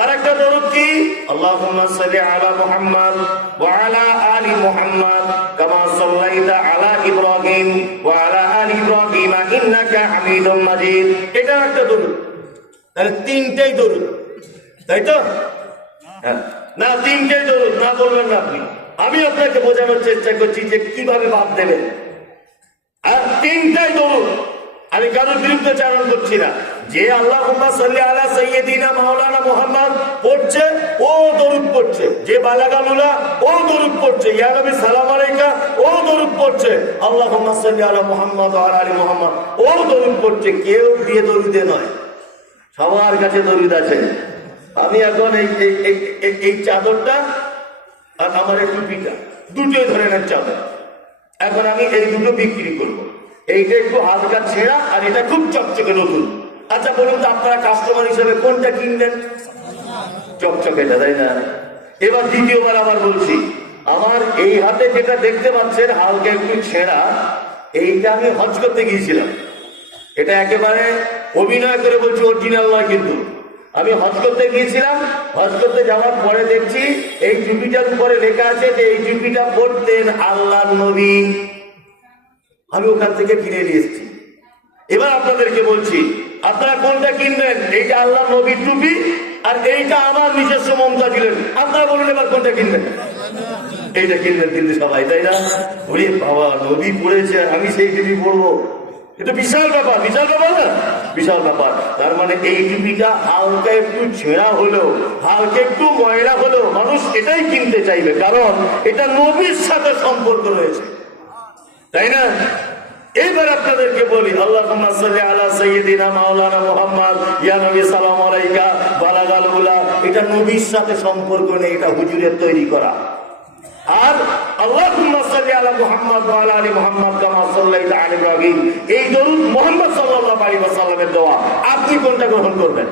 আর একটা দরুদ কি? আল্লাহুম্মা সাল্লি আলা মুহাম্মদ ওয়া আলা আলি মুহাম্মদ কামা সাল্লাইতা আলা ইব্রাহিম ওয়া আলা আলি ইব্রাহিম ইন্নাকা হামিদুম মাজিদ। এটা একটা দরুদ। তাহলে তিনটাই দরুদ, তাই তো? না, তিনটাই দরুদ না বলবেন না আপনি। আমি আপনাকে বোঝানোর চেষ্টা করছি যে কিভাবে বাদ দেবেন। আর তিনটাই দরুদ। আমি কারোর বিরুদ্ধে চারণ করছি না। যে আল্লাহুম্মা সাল্লি আলা সাইয়্যিদিনা মাওলানা মুহাম্মদ পড়ছে, ও দরুদ পড়ছে। যে বালাগালুলা, ও দরুদ পড়ছে। ইয়া নবী সালাম আলাইকা, ও দরুদ পড়ছে। আল্লাহুম্মা সাল্লি আলা মুহাম্মদ ওয়া আলা আলি মুহাম্মদ, ও দরুদ পড়ছে। কেউ দিয়ে দরুদে নয়, সবার কাছে দরুদ আছে। আমি এখন এই চাদরটা আর আমার এই টুপিটা, দুটোই ধরনের চাদর। এখন আমি এই দুটো বিক্রি করবো। এইটা একটু হালকা ছেঁড়া আর এটা খুব চকচকে নতুন। আচ্ছা বলুন তো আপনারা কাস্টমার হিসেবে কোনটা কিনবেন? চকচকেটা, তাই না? এবার দ্বিতীয়বার আবার বলছি, আমার এই হাতে যেটা দেখতে পাচ্ছেন হালকা একটু ছেঁড়া, এইটা আমি হজ করতে গিয়েছিলাম। এটা একেবারে অভিনয় করে বলছি, অরিজিনাল নয় কিন্তু। আমি হজ করতে গিয়েছিলাম, হজ করতে যাওয়ার পরে দেখছি এই টুপিটার উপরে লেখা আছে যে এই টুপিটা পরতেন আল্লাহর নবী। আমি ওখান থেকে কিনে নিয়ে এসেছি। এবার আপনাদেরকে বলছি, আপনারা কোনটা কিনবেন? এইটা আল্লাহ নবীর টুপি আর এইটা আমার নিজস্ব মমতাজুলের। আপনারা বলুন এবার কোনটা কিনবেন? এইটা কিনবেন কিন্তু সবাই, তাই না? ওরে বাবা, নবী পড়েছে আর আমি সেই টুপি পড়বো, এটা বিশাল ব্যাপার। বিশাল ব্যাপার না? বিশাল ব্যাপার। তার মানে এই টুপিটা হালকা একটু ছেঁড়া হলো, হালকা একটু ময়লা হলো, মানুষ এটাই কিনতে চাইবে, কারণ এটা নবীর সাথে সম্পর্ক রয়েছে, তাই না? এইবার আপনাদেরকে বলি, আল্লাহুম্মা সাল্লি আলা সাইয়্যিদিনা মাওলানা মুহাম্মদ ইয়া নবী সালাম আলাইকা বালাগাল উলা, এটা নবীর সাথে সম্পর্ক নেই, এটা হুজুরের তৈরি করা। আর আল্লাহুম্মা সাল্লি আলা মুহাম্মদ ওয়া আলা আলি মুহাম্মদ কামা সাল্লাইতা আলা ইব্রাহিম, এই দরুদ মুহাম্মদ সাল্লাল্লাহু আলাইহি ওয়াসাল্লামের দোয়া। আপনি কোনটা গ্রহণ করবেন?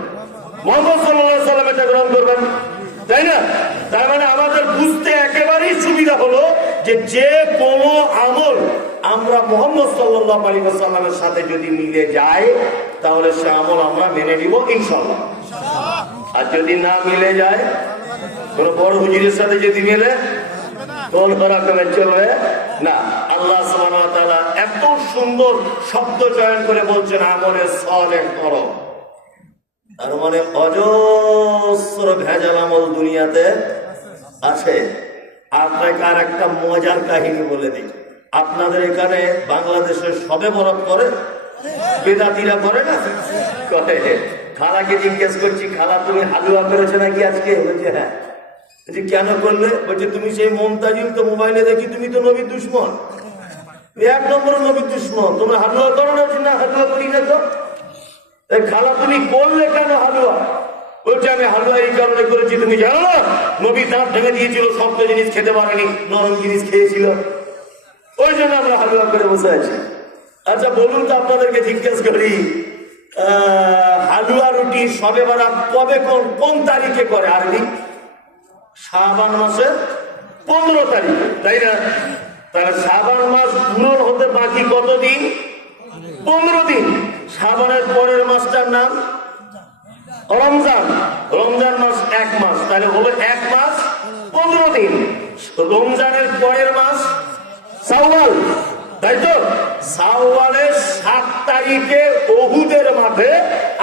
মুহাম্মদ সাল্লাল্লাহু আলাইহি ওয়াসাল্লামেরটা গ্রহণ করবেন, তাই না? তার মানে আমাদের বুঝতে একেবারেই সুবিধা হলো যে কোনো আমল আমরা মুহাম্মদ সাল্লাল্লাহু আলাইহি ওয়াসাল্লামের সাথে যদি মিলে যায় তাহলে সে আমল আমরা মেনে নিব ইনশাআল্লাহ। আর যদি না মিলে যায়, কোন বড় হুজুরের সাথে যদি মিলে কোন রকমে চলবে না। আল্লাহ সুবহানাহু ওয়া তাআলা এত সুন্দর শব্দ চয়ন করে বলছেন আমলে সালেহ করো। তার মানে অজস্র ভেজাল আমল দুনিয়াতে আছে। আপনাকে আর একটা মজার কাহিনী বলে দিই। আপনাদের এখানে বাংলাদেশের সবে বরাত করে, বেদাতিরা করে না? করে। খালাকে জিজ্ঞেস করছি, খালা তুমি হালুয়া করেছো নাকি আজকে? বলছে হ্যাঁ। বলছি কেন করলে? বলছে তুমি সেই মমতাজিল তো মোবাইলে দেখি তুমি তো নবীর দুশমন, এক নম্বর নবীর দুশমন, তোমরা হালুয়া করো না? না হালুয়া করি না। তো খালা তুমি করলে কেন হালুয়া? বলছে আমি হালুয়া এই কারণে করেছি, তুমি জানো না নবী দাঁত ভেঙে দিয়েছিল, শক্ত জিনিস খেতে পারেনি, নরম জিনিস খেয়েছিল, ওই জন্য আমরা হালুয়া করে বসে আছি। আচ্ছা বলুন তো, আপনাদেরকে জিজ্ঞেস করি, হালুয়া রুটি সবে বরাত কবে কোন তারিখে করে? আরবি শাবান মাসের 15 তারিখ, তাই না? তাহলে শাবান মাস পূরণ হতে বাকি কতদিন? 15 দিন। শাবানের পরের মাসটার নাম রমজান। রমজান মাস 1 মাস, তাহলে হলো 1 মাস 15 দিন। রমজানের পরের মাস শাওয়াল, তাই তো? শাওয়ালের 7 তারিখে উহুদের মাঠে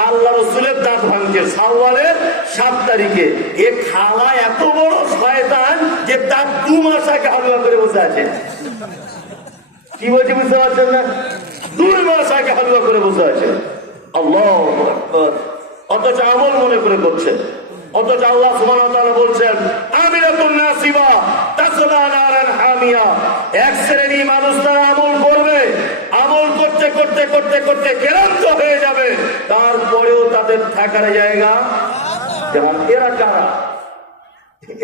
আল্লাহ রাসূলের দাঁত ভাঙছে, শাওয়ালের 7 তারিখে। এ খালা এত বড় শয়তান যে তার 2 মাস আগে হালুয়া করে বসে আছে। কি বলছি বুঝতে পারছেন না? 2 মাস আগে হালুয়া করে বসে আছে। আল্লাহু আকবার। অথচ আমল মনে করে করছে। অথচ আল্লাহ সুবহানাহু ওয়া তাআলা বলছেন আমিরাতুন নাসিবা তাসলা নারান হামিয়া, এক শ্রেণী মানুষ তারা আমল করবে, আমল করতে করতে করতে করতে ক্লান্ত হয়ে যাবে, তারপরেও তাদের থাকার জায়গা জাহান্নাম। এরা কারা?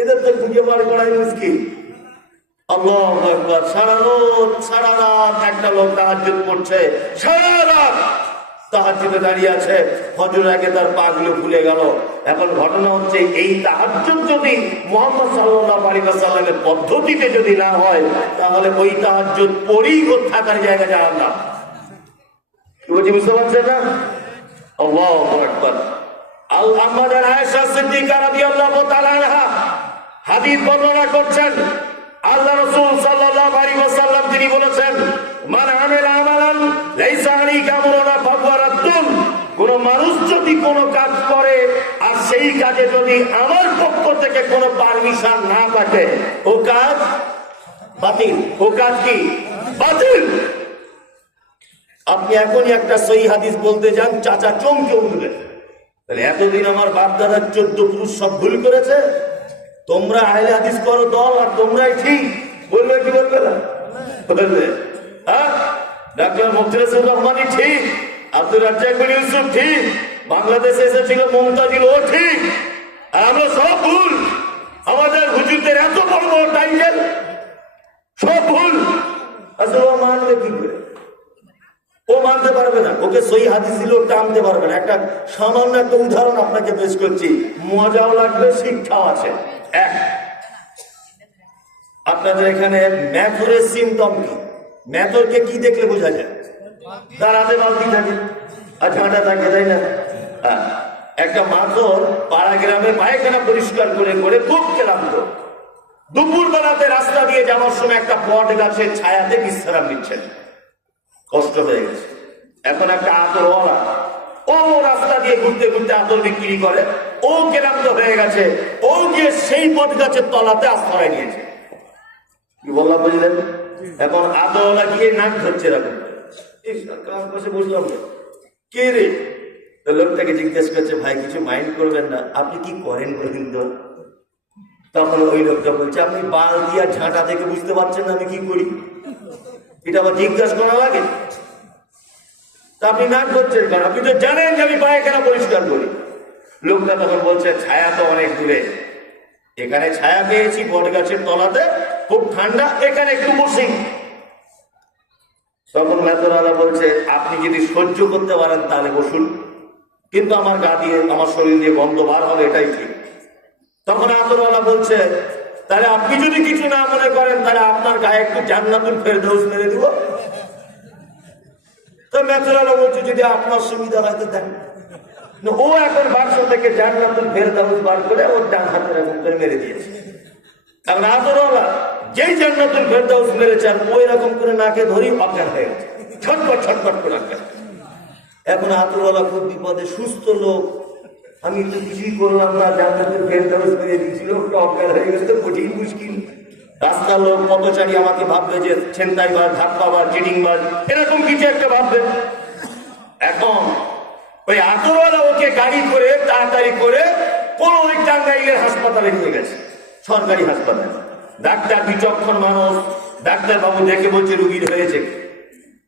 এদের তো খুঁজে বার করাই মুশকিল। আল্লাহু আকবার। সারা রাত একটা লোক তাহাজ্জুদ পড়ছে, সারা রাত তাহাজ্জুদে দাঁড়িয়ে আছে, ফজরের আগে তার পা গুলো ফুলে গেল। এখন ঘটনা হচ্ছে, এই তাহাজ্জুদ যদি মুহাম্মদ সাল্লাল্লাহু আলাইহি ওয়াসাল্লামের পদ্ধতিতে যদি না হয়, তাহলে ওই তাহাজ্জুদ পড়েই ওর থাকার জায়গা জাহান্নাম। কি বলছি বুঝতে পারছেন না? আল্লাহু আকবার। আমাদের আয়েশা সিদ্দিকা রাদিয়াল্লাহু তাআলা আনহা হাদিস বর্ণনা করছেন, আল্লাহ রাসূল সাল্লাল্লাহু আলাইহি ওয়াসাল্লাম তিনি বলেছেন, মান আমিলা আমালান লাইসা আলাইহি আমরুনা ফাহুয়া রাদ্দুন, কোন মানুষ যদি কোনো কাজ করে আর সেই কাজে যদি আমার পক্ষ থেকে কোনো পারমিশন না থাকে, ও কাজ বাতিল। ও কাজ কি? বাতিল। আপনি এখনই একটা সহিহ হাদিস বলতে যান, চাচা চমকে উঠবে। তাহলে এতদিন আমার বাপ দাদার 14 পুরুষ সব ভুল করেছে, তোমরা আহলে হাদিস করো দল আর তোমরাই ঠিক বলবে, কি বলবে না? বলবে হ্যাঁ, ডাক্তার মুখলেসুর রহমানি ঠিক, আব্দুর রাজ্জাক বিন ইউসুফ ঠিক, বাংলাদেশে এসেছিল মমতাজিল ও ঠিক, আর আমরা সব ভুল। আমাদের হুজুরদের এত বড় বড় টাইটেল সব ভুল। আসলে ও মানবে কি করে? ও মানতে পারবে না, ওকে সহিহ হাদিস দিলে টানতে পারবে না। একটা সামান্য একটা উদাহরণ আপনাকে পেশ করছি, মজাও লাগবে, শিক্ষাও আছে। এক, আপনাদের এখানে ম্যাথরের সিমটম কি? ম্যাথরকে কি দেখলে বোঝা যায়? তার হাতে বালতি থাকে আর ঝাঁটা থাকে, তাই না? একটা মাথর পাড়া গ্রামে পায়খানা পরিষ্কার করে করে খুব ক্লান্ত, দুপুর বেলাতে রাস্তা দিয়ে যাওয়ার সময় একটা বট গাছের ছায়াতে বিশ্রাম নিচ্ছেন, কষ্ট হয়ে গেছে। এখন একটা আতরওয়ালা, ও রাস্তা দিয়ে ঘুরতে ঘুরতে আতর বিক্রি করে, ও ক্লান্ত হয়ে গেছে, ও গিয়ে সেই বট গাছের তলাতে আশ্রয় নিয়েছে। কি বললাম বুঝলেন? এখন আতরওয়ালা গিয়ে নাক ধরছে, এরকম পাশে বুঝলাম কে রে? লোকটাকে জিজ্ঞেস করছে, ভাই কিছু মাইন্ড করবেন না, আপনি কি করেন বলেন তো? তখন ওই লোকটা বলছে, আপনি বালতি আর ঝাঁটা থেকে বুঝতে পারছেন না আমি কি করি? এটা আবার জিজ্ঞাসা করা লাগে? তা আপনি নাক করছেন কারণ আপনি তো জানেন যে আমি পায়খানা পরিষ্কার করি। লোকটা তখন বলছে ছায়া তো অনেক দূরে, এখানে ছায়া পেয়েছি বট গাছের তলাতে, খুব ঠান্ডা, এখানে একটু বসি। তখন মেথরওয়ালা বলছে আপনি যদি সহ্য করতে পারেন তাহলে বসুন, কিন্তু আমার গা দিয়ে আমার শরীর দিয়ে গন্ধ বার হবে, এটাই ঠিক। তখন আতরওয়ালা বলছে তাহলে আপনি যদি কিছু না মনে করেন তাহলে আপনার গায়ে একটু জান্নাতুল ফেরদৌস মেরে দিব। তো মেথরওয়ালা বলছে যদি আপনার সুবিধা হয় তো দেন। ও এখন বাক্স থেকে জান্নাতুল ফেরদৌস বার করে ওর ডান হাতের এরকম করে মেরে দিয়েছে। কারণ আতরওয়ালা যেই জান্নাতুল ফেরদৌস মেরেছেন ওই রকম করে নাকে ধরি অজ্ঞান হয়ে গেছে, ছটপট ছটপট করে অজ্ঞান। এখন আতরওয়ালা খুব বিপদে, সুস্থ লোক, আমি তো কিছুই করলাম না, জান্নাতুল ফেরদৌস মেরে দিয়েছিল, অজ্ঞান হয়ে গেছে, তো কঠিন মুশকিল। রাস্তার লোক পথচারী আমাকে ভাববে যে ছেনতাইবাজ, ধাপ্পাবাজ, চিটিংবাজ, এরকম কিছু একটা ভাববে। এখন ওই আতরওয়ালা ওকে গাড়ি করে তাড়াতাড়ি করে কোন ওই টাঙ্গাইলের হাসপাতালে নিয়ে গেছে, সরকারি হাসপাতালে। ডাক্তার বিচক্ষণ মানুষ, ডাক্তার বাবু দেখে বলছে রুগীর হয়েছে।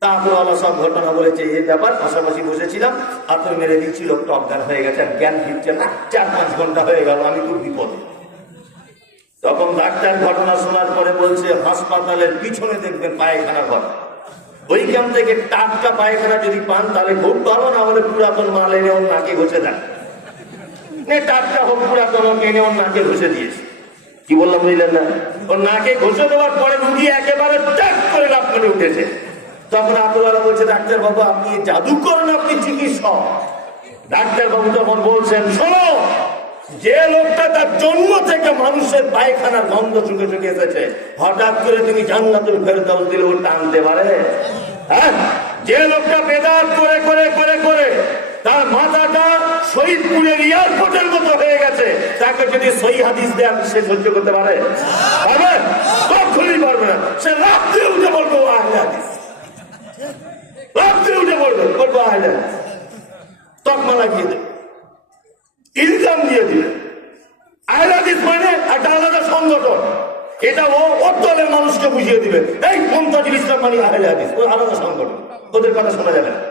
তা আতরওয়ালা সব ঘটনা বলেছে, এই ব্যাপার, পাশাপাশি বসেছিলাম, আতর মেরে দিচ্ছিল, অজ্ঞান হয়ে গেছে, আর জ্ঞান ফিরছে না, 4-5 ঘন্টা হয়ে গেল, আমি খুব বিপদে। তখন ডাক্তার ঘটনা শোনার পরে বলছে হাসপাতালের পিছনে দেখবেন পায়খানা ঘর, ওইখান থেকে টাটকা পায়খানা যদি পান তাহলে খুব ভালো, না হলে পুরাতন মাল এনে ওর নাকে ঘষে দেন। টাটকা হোক পুরাতন হোক এনে ওর নাকে ঘষে দিয়েছে। কি বললাম বুঝলেন না? ওর নাকে ঘষে দেওয়ার পরে রুগী একেবারে চাক করে লাফ করে উঠেছে। তখন আতরওয়ালা বলছে ডাক্তার বাবু আপনি জাদু করেন, আপনি চিকিৎসক। ডাক্তার বাবু তখন বলছেন শোনো, যে লোকটা তার জন্ম থেকে মানুষের পায়খানার গন্ধ চুকে চুকে এসেছে, হঠাৎ করে তুমি জান্নাতুল ফেরদৌস দিলে ও টানতে পারে? হ্যাঁ, যে লোকটা বেদাত করে করে করে করে তার মাথাটা শহীদপুরের এয়ারপোর্টের মতো হয়ে গেছে, তাকে যদি সহি হাদিস দেন সে সহ্য করতে পারে? পারবে? কখনই পারবে না। সে লাফ দিয়ে উঠে বলবো আহলে হাদিস, লাফ দিয়ে উঠে বলবে বলবো আহলে হাদিস, তকমা লাগিয়ে দেবে, ইলজাম দিয়ে দিবে। আহলে হাদিস মানে একটা আলাদা সংগঠন, এটা ও ওর দলের মানুষকে বুঝিয়ে দিবে এই মুমতাজুল ইসলাম মানে আহলে হাদিস, ওই আলাদা সংগঠন, ওদের কথা শোনা যাবে না।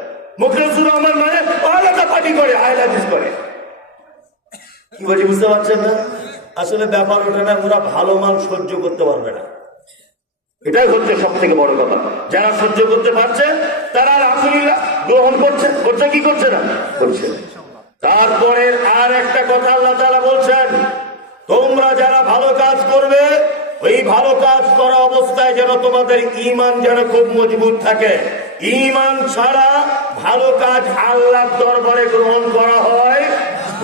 মুখলেসুর রহমান মানে আলাদা পার্টি করে, আহলে হাদিস করে। কি বলছি বুঝতে পারছেন না? আসলে ব্যাপার ওটা না, ওরা ভালো মাল সহ্য করতে পারবে না, এটাই হচ্ছে সব থেকে বড় কথা। যারা সহ্য করতে পারছে তারা আলহামদুলিল্লাহ গ্রহণ করছে, করছে কি করছে না করছে। তারপরে আর একটা কথা আল্লাহ তাআলা বলছেন, তোমরা যারা ভালো কাজ করবে ওই ভালো কাজ করা অবস্থায় যেন তোমাদের ঈমান যেন খুব মজবুত থাকে। ঈমান ছাড়া ভালো কাজ আল্লাহর দরবারে গ্রহণ করা হয়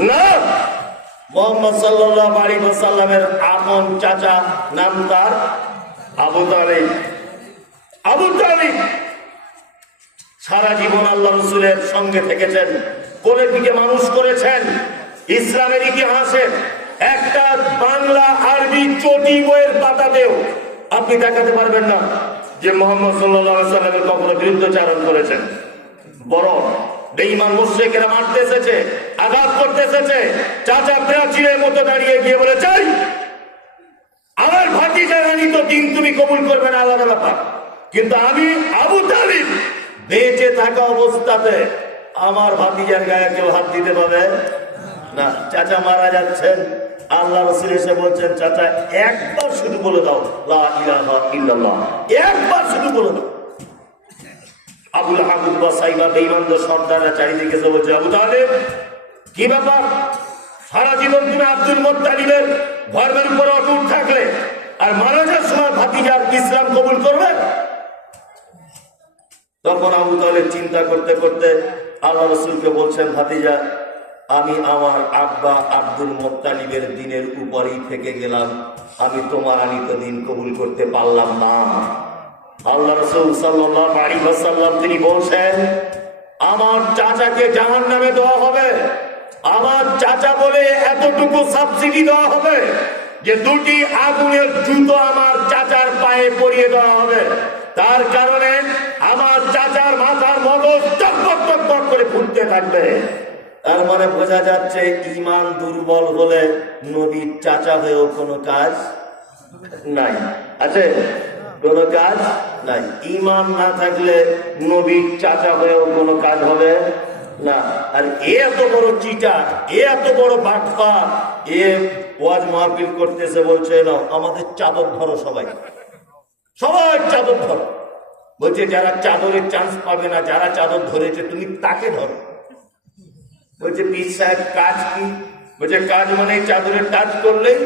না। মুহাম্মদ সাল্লাল্লাহু আলাইহি ওয়াসাল্লামের আপন চাচা, নাম তার আবু তালিব। আবু তালিব সারা জীবন আল্লাহ রাসূলের সঙ্গে থেকেছেন, কোলে পিঠে মানুষ করেছেন। ইসলামের ইতিহাসে একটা বাংলা আরবি চটি বইয়ের পাতাতেও আপনি দেখাতে পারবেন না যে মুহাম্মদ সাল্লাল্লাহু আলাইহি ওয়াসাল্লামের কখনো বিরুদ্ধাচরণ করেছেন। বরং বেঈমান মুশরিকেরা মারতে এসেছে, আঘাত করতে এসেছে, চাচা প্রাচীরের মতো দাঁড়িয়ে গিয়ে বলে চাই আমার ভাতিজা রানী তো দিন তুমি কবুল করবে না, আলাদা ব্যাপার, কিন্তু আমি আবু তালিব বেঁচে থাকা অবস্থাতে আমার ভাতিজার গায়ে কেউ হাত দিতে পারবে না। চাচা মারা যাচ্ছেন, আল্লাহ রাসূল এসে বলছেন চাচা একবার শুধু বলে দাও লা ইলাহা ইল্লাল্লাহ, একবার শুধু বলে দাও। আবুল হাবুব সাইবা বেঈমানদের সর্দাররা চারিদিকে এসে বলছে আবু তালিব কি ব্যাপার, সারা জীবন তুমি আব্দুল মুত্তালিবের ধর্মের উপর অটুট থাকলে আর মারা যাওয়ার সময় ভাতিজার ইসলাম কবুল করবে? তখন আবু তালিব চিন্তা করতে করতে আল্লাহ রাসূলকে বলছেন ভাতিজা আমি আমার আব্বা আব্দুল মুত্তালিবের দিনের উপরেই থেকে গেলাম, আমি তোমার আনিত দিন কবুল করতে পারলাম না। আল্লাহ রাসূল সাল্লাল্লাহু আলাইহি ওয়াসাল্লাম তিনি বলছেন আমার চাচাকে জাহান্নামে দেওয়া হবে, আমার চাচা বলে এতটুকু সাবসিডি দেওয়া হবে যে 2টি আগুনের জুতো আমার চাচার পায়ে পরিয়ে দেওয়া হবে। তার কারণে আমার চাচার মাথার মগজ টকবক টকবক করে ফুটতে থাকবে। তার মানে বোঝা যাচ্ছে ঈমান দুর্বল হলে নবীর চাচা হয়েও কোনো কাজ নাই। আছে কোনো কাজ নাই। ইমান না থাকলে নবীর চাচা হয়েও কোনো কাজ হবে না। আর এত বড় চিটার, এত বড় বাটপার, ওয়াজ মাহফিল করতেছে, বলছে না আমাদের চাদর ধরো, সবাই সবাই চাদর ধরো। বলছে যারা চাদরের চান্স পাবে না, যারা চাদর ধরেছে তুমি তাকে ধরো। বলছে পীর সাহেব কাজ কি? বলছে কাজ মানে চাদরের টাচ করলেই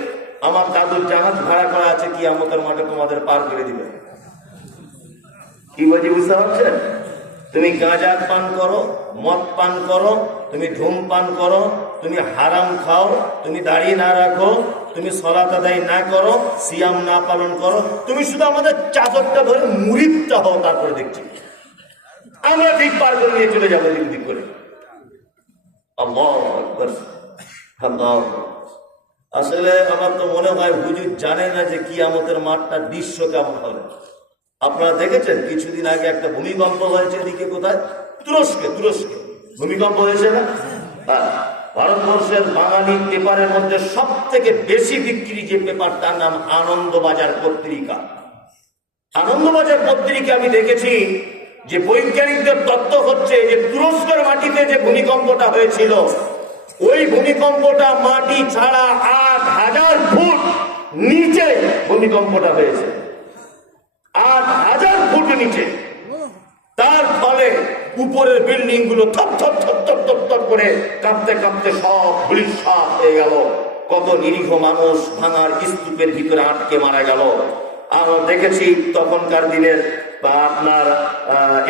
আমার দাদুর জাহাজ ভাড়া করা আছে, কিয়ামতের মাঠে তোমাদের পার করে দিবে। কি বলছি বুঝতে পারছেন? তুমি গাঁজা পান করো, মদ পান করো, তুমি ধূমপান করো, তুমি হারাম খাও, তুমি দাড়ি না রাখো, তুমি সলাত আদায় না করো, সিয়াম না পালন করো, তুমি শুধু আমাদের চাদরটা ধরে মুরিদটা হও, তারপরে দেখছি আমরা ঠিক পার করে নিয়ে চলে যাবো দিক দিক করে। আল্লাহু আকবার, আল্লাহু আকবার। আসলে আমার তো মনে হয় হুজুর জানে না যে কিয়ামতের মাঠটার দৃশ্য কেমন হবে। আপনারা দেখেছেন কিছুদিন আগে একটা ভূমিকম্প হয়েছে, এদিকে কোথায়? তুরস্কে ভূমিকম্প হয়েছে না? ভারতবর্ষের বাঙালি পেপারের মধ্যে সব থেকে বেশি বিক্রি যে পেপার, তার নাম আনন্দবাজার পত্রিকা। আনন্দবাজার পত্রিকা আমি দেখেছি যে বৈজ্ঞানিকদের তত্ত্ব হচ্ছে যে তুরস্কের মাটিতে যে ভূমিকম্পটা হয়েছিল, ওই ভূমিকম্পটা মাটি ছাড়া ৮,০০০ ফুট নিচে ভূমিকম্পটা হয়েছে, ৮,০০০ ফুট নিচে। তার ফলে উপরের বিল্ডিং গুলো থপ থপ থপ থপ থপ থপ করে কাঁপতে কাঁপতে সব ধূলিসাৎ হয়ে গেল। কত নিরীহ মানুষ ভাঙার স্তূপের ভিতরে আটকে মারা গেল। আমরা দেখেছি তখনকার দিনের বা আপনার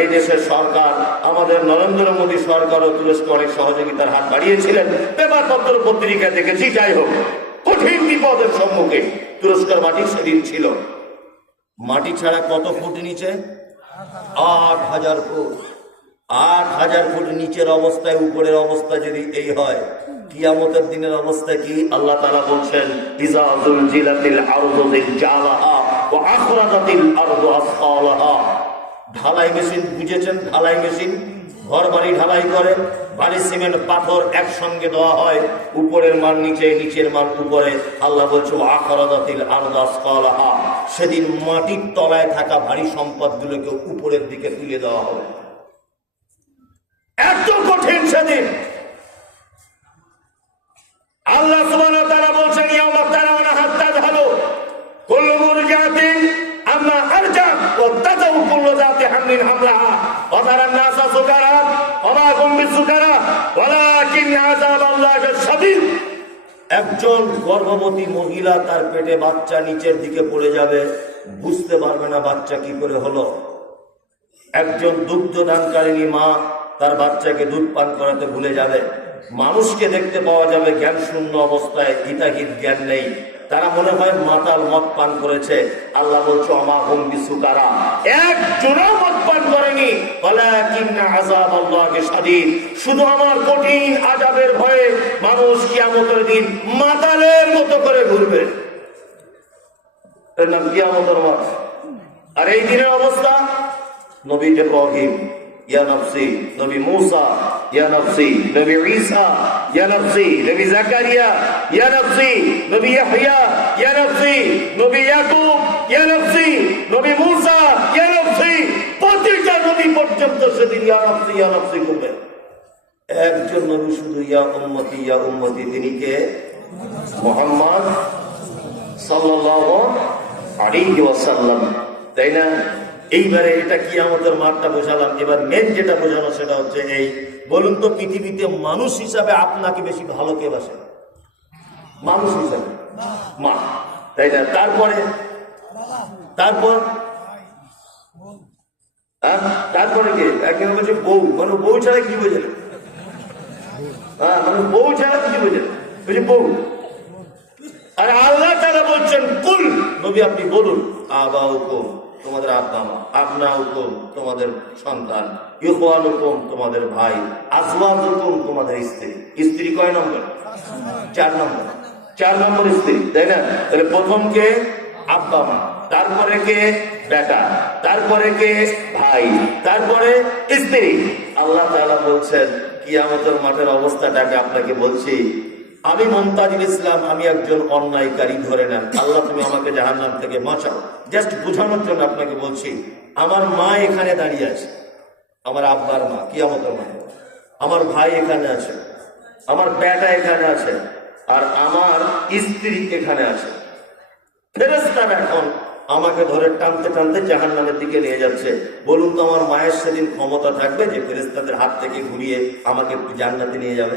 এই দেশের সরকার, আমাদের নরেন্দ্র মোদী সরকারও তুরস্কে অনেক সহযোগিতার হাত বাড়িয়েছিলেন, পেপার পত্র পত্রিকা দেখেছি। যাই হোক, কঠিন বিপদের সম্মুখে তুরস্কের মাটি সেদিন ছিল। মাটি ছাড়া কত ফুট নিচে? ৮,০০০ ফুট। ৮,০০০ ফুট নিচের অবস্থায় উপরের অবস্থা যদি এই হয়, কিয়ামতের দিনের অবস্থা কি? আল্লাহ তাআলা বলছেন ইযা যুলজিলাতিল আরদু জিলজালাহা ওয়া আখরাজাতিল আরদু আসকালাহা। ঢালাই মেশিন বুঝেছেন? ঢালাই মেশিন ঘর বাড়ি ঢালাই করে, বাড়ি সিমেন্ট পাথর একসঙ্গে দেওয়া হয়, উপরের মাল নিচে, নিচের মাল উপরে। আল্লাহ বলছে ওয়া আখরাজাতিল আরদু আসকালাহা, সেদিন মাটির তলায় থাকা ভারী সম্পদগুলোকে উপরের দিকে তুলে দেওয়া হবে। এত কঠিন সেদিন। আল্লাহ সুবহানাহু ওয়া তাআলা বলছেন ইয়াউমা তারাউনা হাত্তা যাহালু কুল্লু মুরজাতিন আম্মা আরজাত ওয়া তাযাউ কুল্লু যাতি হামলিন হামলাহা ওয়া তারান নাসা সুকারা ওয়া মা হুম বিসুকারা ওয়ালাকিন আযাবাল্লাহি শাদীদ। একজন গর্ভবতী মহিলা, তার পেটে বাচ্চা নিচের দিকে পড়ে যাবে, বুঝতে পারবে না বাচ্চা কি করে হলো। একজন দুগ্ধদানকারিণী মা তার বাচ্চাকে দুধ পান করাতে ভুলে যাবে। মানুষকে দেখতে পাওয়া যাবে জ্ঞান শূন্য অবস্থায়, হিতাহিত জ্ঞান নেই, তারা মনে হয় মাতাল, মদ পান করেছে। আল্লাহ বলছে আমা হুম বিসুকারা, একজনও মদ পান করেনি, ওয়ালাকিন্না আযাবাল্লাহি শাদীদ, শুধু আমার কঠিন আযাবের ভয়ে মানুষ কিয়ামতের দিন মাতালের মতো করে ঘুরবে। এর নাম কিয়ামতের মাঠ। আর এই দিনের অবস্থা, নবী ইব্রাহিম ইয়া নফসি, নবী মূসা ইয়া নফসি, নবী ঈসা ইয়া নফসি, নবী জাকারিয়া ইয়া নফসি, নবী ইয়াহইয়া ইয়া নফসি, নবী ইয়াকুব ইয়া নফসি, নবী মূসা ইয়া নফসি, প্রতিটা নবী পর্যন্ত সেদিন ইয়া নফসি করবে। একজন নবী শুধু ইয়া উম্মতি, তিনি কে? মুহাম্মদ সাল্লাল্লাহু আলাইহি ওয়াসাল্লাম, তাই না? এইবারে এটা কিয়ামতের মাঠটা বোঝালাম। এবার মেন যেটা বোঝানো সেটা হচ্ছে এই, বলুন তো পৃথিবীতে মানুষ হিসাবে আপনাকে বেশি ভালো কে বাসে? মানুষ হিসাবে মা, তাই না? তারপরে কে? একজন বলছে বউ, মানে বউ ছাড়া কিছু বোঝে না। মানে বউ ছাড়া কিছু বোঝে না, বলছে বউ। আর আল্লাহ তাআলা বলছেন কুল, নবী আপনি বলুন, আবাউকুম তোমাদের আব্বা মা, আবনাউকুম তোমাদের সন্তান, ইখওয়ানুকুম তোমাদের ভাই, আজওয়াজুকুম তোমাদের স্ত্রী। স্ত্রী কয় নম্বর? 4 নম্বর। 4 নম্বর স্ত্রী, তাই না? তাহলে প্রথম কে? আব্বা মা, তারপরে কে? বেটা, তারপরে কে? ভাই, তারপরে স্ত্রী। আল্লাহ তাআলা বলছেন কিয়ামতের মাঠের অবস্থাটাকে আপনাকে বলছি, আমি মুমতাজুল ইসলাম, আমি একজন অন্যায়কারী, ধরে নেন, আল্লাহ তুমি আমাকে জাহান্নাম থেকে বাঁচাও। জাস্ট বোঝানোর জন্য আপনাকে বলছি, আমার মা এখানে দাঁড়িয়ে আছে, আমার আব্বার মা, কিয়ামতের মা, আমার ভাই এখানে আছে, আমার বেটা এখানে আছে, আর আমার স্ত্রী এখানে আছে। ফেরেশতারা এখন আমাকে ধরে টানতে টানতে জাহান্নামের দিকে নিয়ে যাচ্ছে। বলুন তো আমার মায়ের সেদিন ক্ষমতা থাকবে যে ফেরেশতাদের হাত থেকে ঘুরিয়ে আমাকে জান্নাতে নিয়ে যাবে?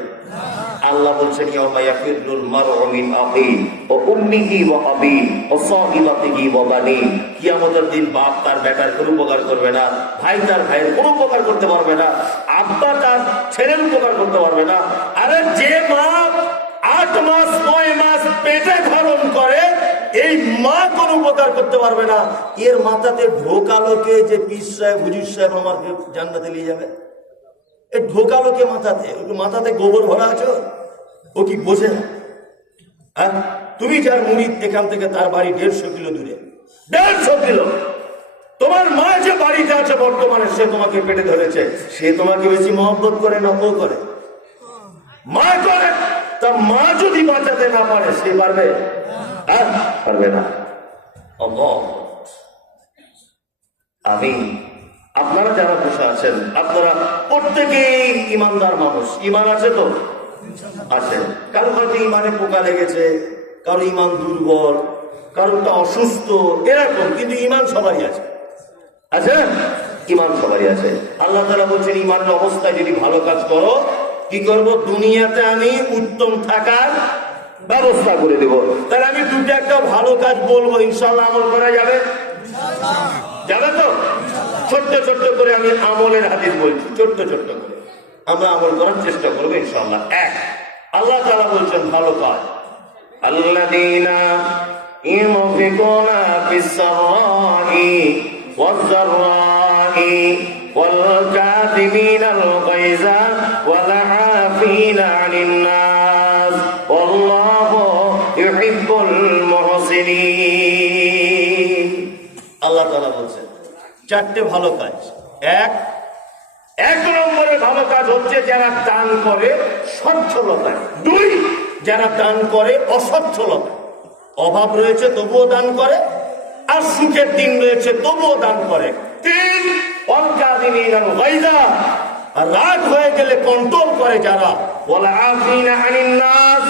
আল্লাহ বলছেন ইয়াউমা ইয়াফিরুল মারউ মিন আখিহি ওয়া উম্মিহি ওয়া আবিহি ওয়া সাহিবাতিহি ওয়া বানিহি। কিয়ামতের দিন বাপ তার বেটার কোনো উপকার করবে না, ভাই তার ভাইয়ের কোনো উপকার করতে পারবে না, আব্বা তার ছেলের উপকার করতে পারবে না। আরে যে মা 8 মাস 9 মাস পেটে ধারণ করে, এই মা কোন উপকার করতে পারবে না। এর মাথাতে ঢোকালোকে যে পীর সাহেব হুজুর সাহেব আমাকে জান্নাতে নিয়ে যাবে, এ ঢোকালোকে মাথাতে, মাথাতে গোবর ভরা আছে, ও কি বোঝে না? হ্যাঁ, তুমি যার মুরিদ, এখান থেকে তার বাড়ি 150 কিলো দূরে, 150 কিলো। তোমার মা যে বাড়িতে আছে বর্তমানে, সে তোমাকে পেটে ধরেছে, সে তোমাকে বেশি মহব্বত করে না ও করে? মা করে। তা মা যদি বাঁচাতে না পারে, সে পারবে? পারবে না। আমি, আপনারা যারা বসে আছেন, আপনারা প্রত্যেকেই ইমানদার মানুষ, ইমান আছে তো? আছে। কারো হয়তো ইমানে পোকা লেগেছে, কারো ইমান দুর্বল, কারোটা অসুস্থ, এরকম, কিন্তু ইমান সবারই আছে। আছে, ইমান সবারই আছে। আল্লাহ তাআলা বলছেন ইমানের অবস্থায় যদি ভালো কাজ করো, কি করব? দুনিয়াতে আমি উত্তম থাকার ব্যবস্থা করে দেব। তাহলে আমি দুটো একটা ভালো কাজ বলবো, ইনশাআল্লাহ আমল করা যাবে? যাবে তো? ছোট্ট ছোট্ট করে আমি আমলের হাদিস বলছি, ছোট্ট ছোট্ট করে আমরা আমল করার চেষ্টা করবো ইনশাআল্লাহ। এক, আল্লাহ তাআলা বলছেন ভালো কাজ, আল্লাযীনা ইউনফিকুনা ফিস-সাররা'i ওয়াজ-যাররা'i ওয়াল-কাযিমিনাল গায়যা ওয়াল-'আফিনা 'আনিন-নাস ওয়াল্লাহু ইউহিব্বুল মুহসিনিন। আল্লাহ তাআলা বলছেন চারটে ভালো কাজ। এক নম্বরে ভালো কাজ হচ্ছে যারা দান করে সচ্ছলতায়। 2, যারা দান করে অসচ্ছলতায়, অভাব রয়েছে তবুও দান করে, আর সুখের দিন রয়েছে তবুও দান করে। 3, ওয়াল-কাযিমিনাল গায়যা, আর রাগ হয়ে গেলে কন্ট্রোল করে যারা। ওয়াল-আফিনা আনিন-নাস,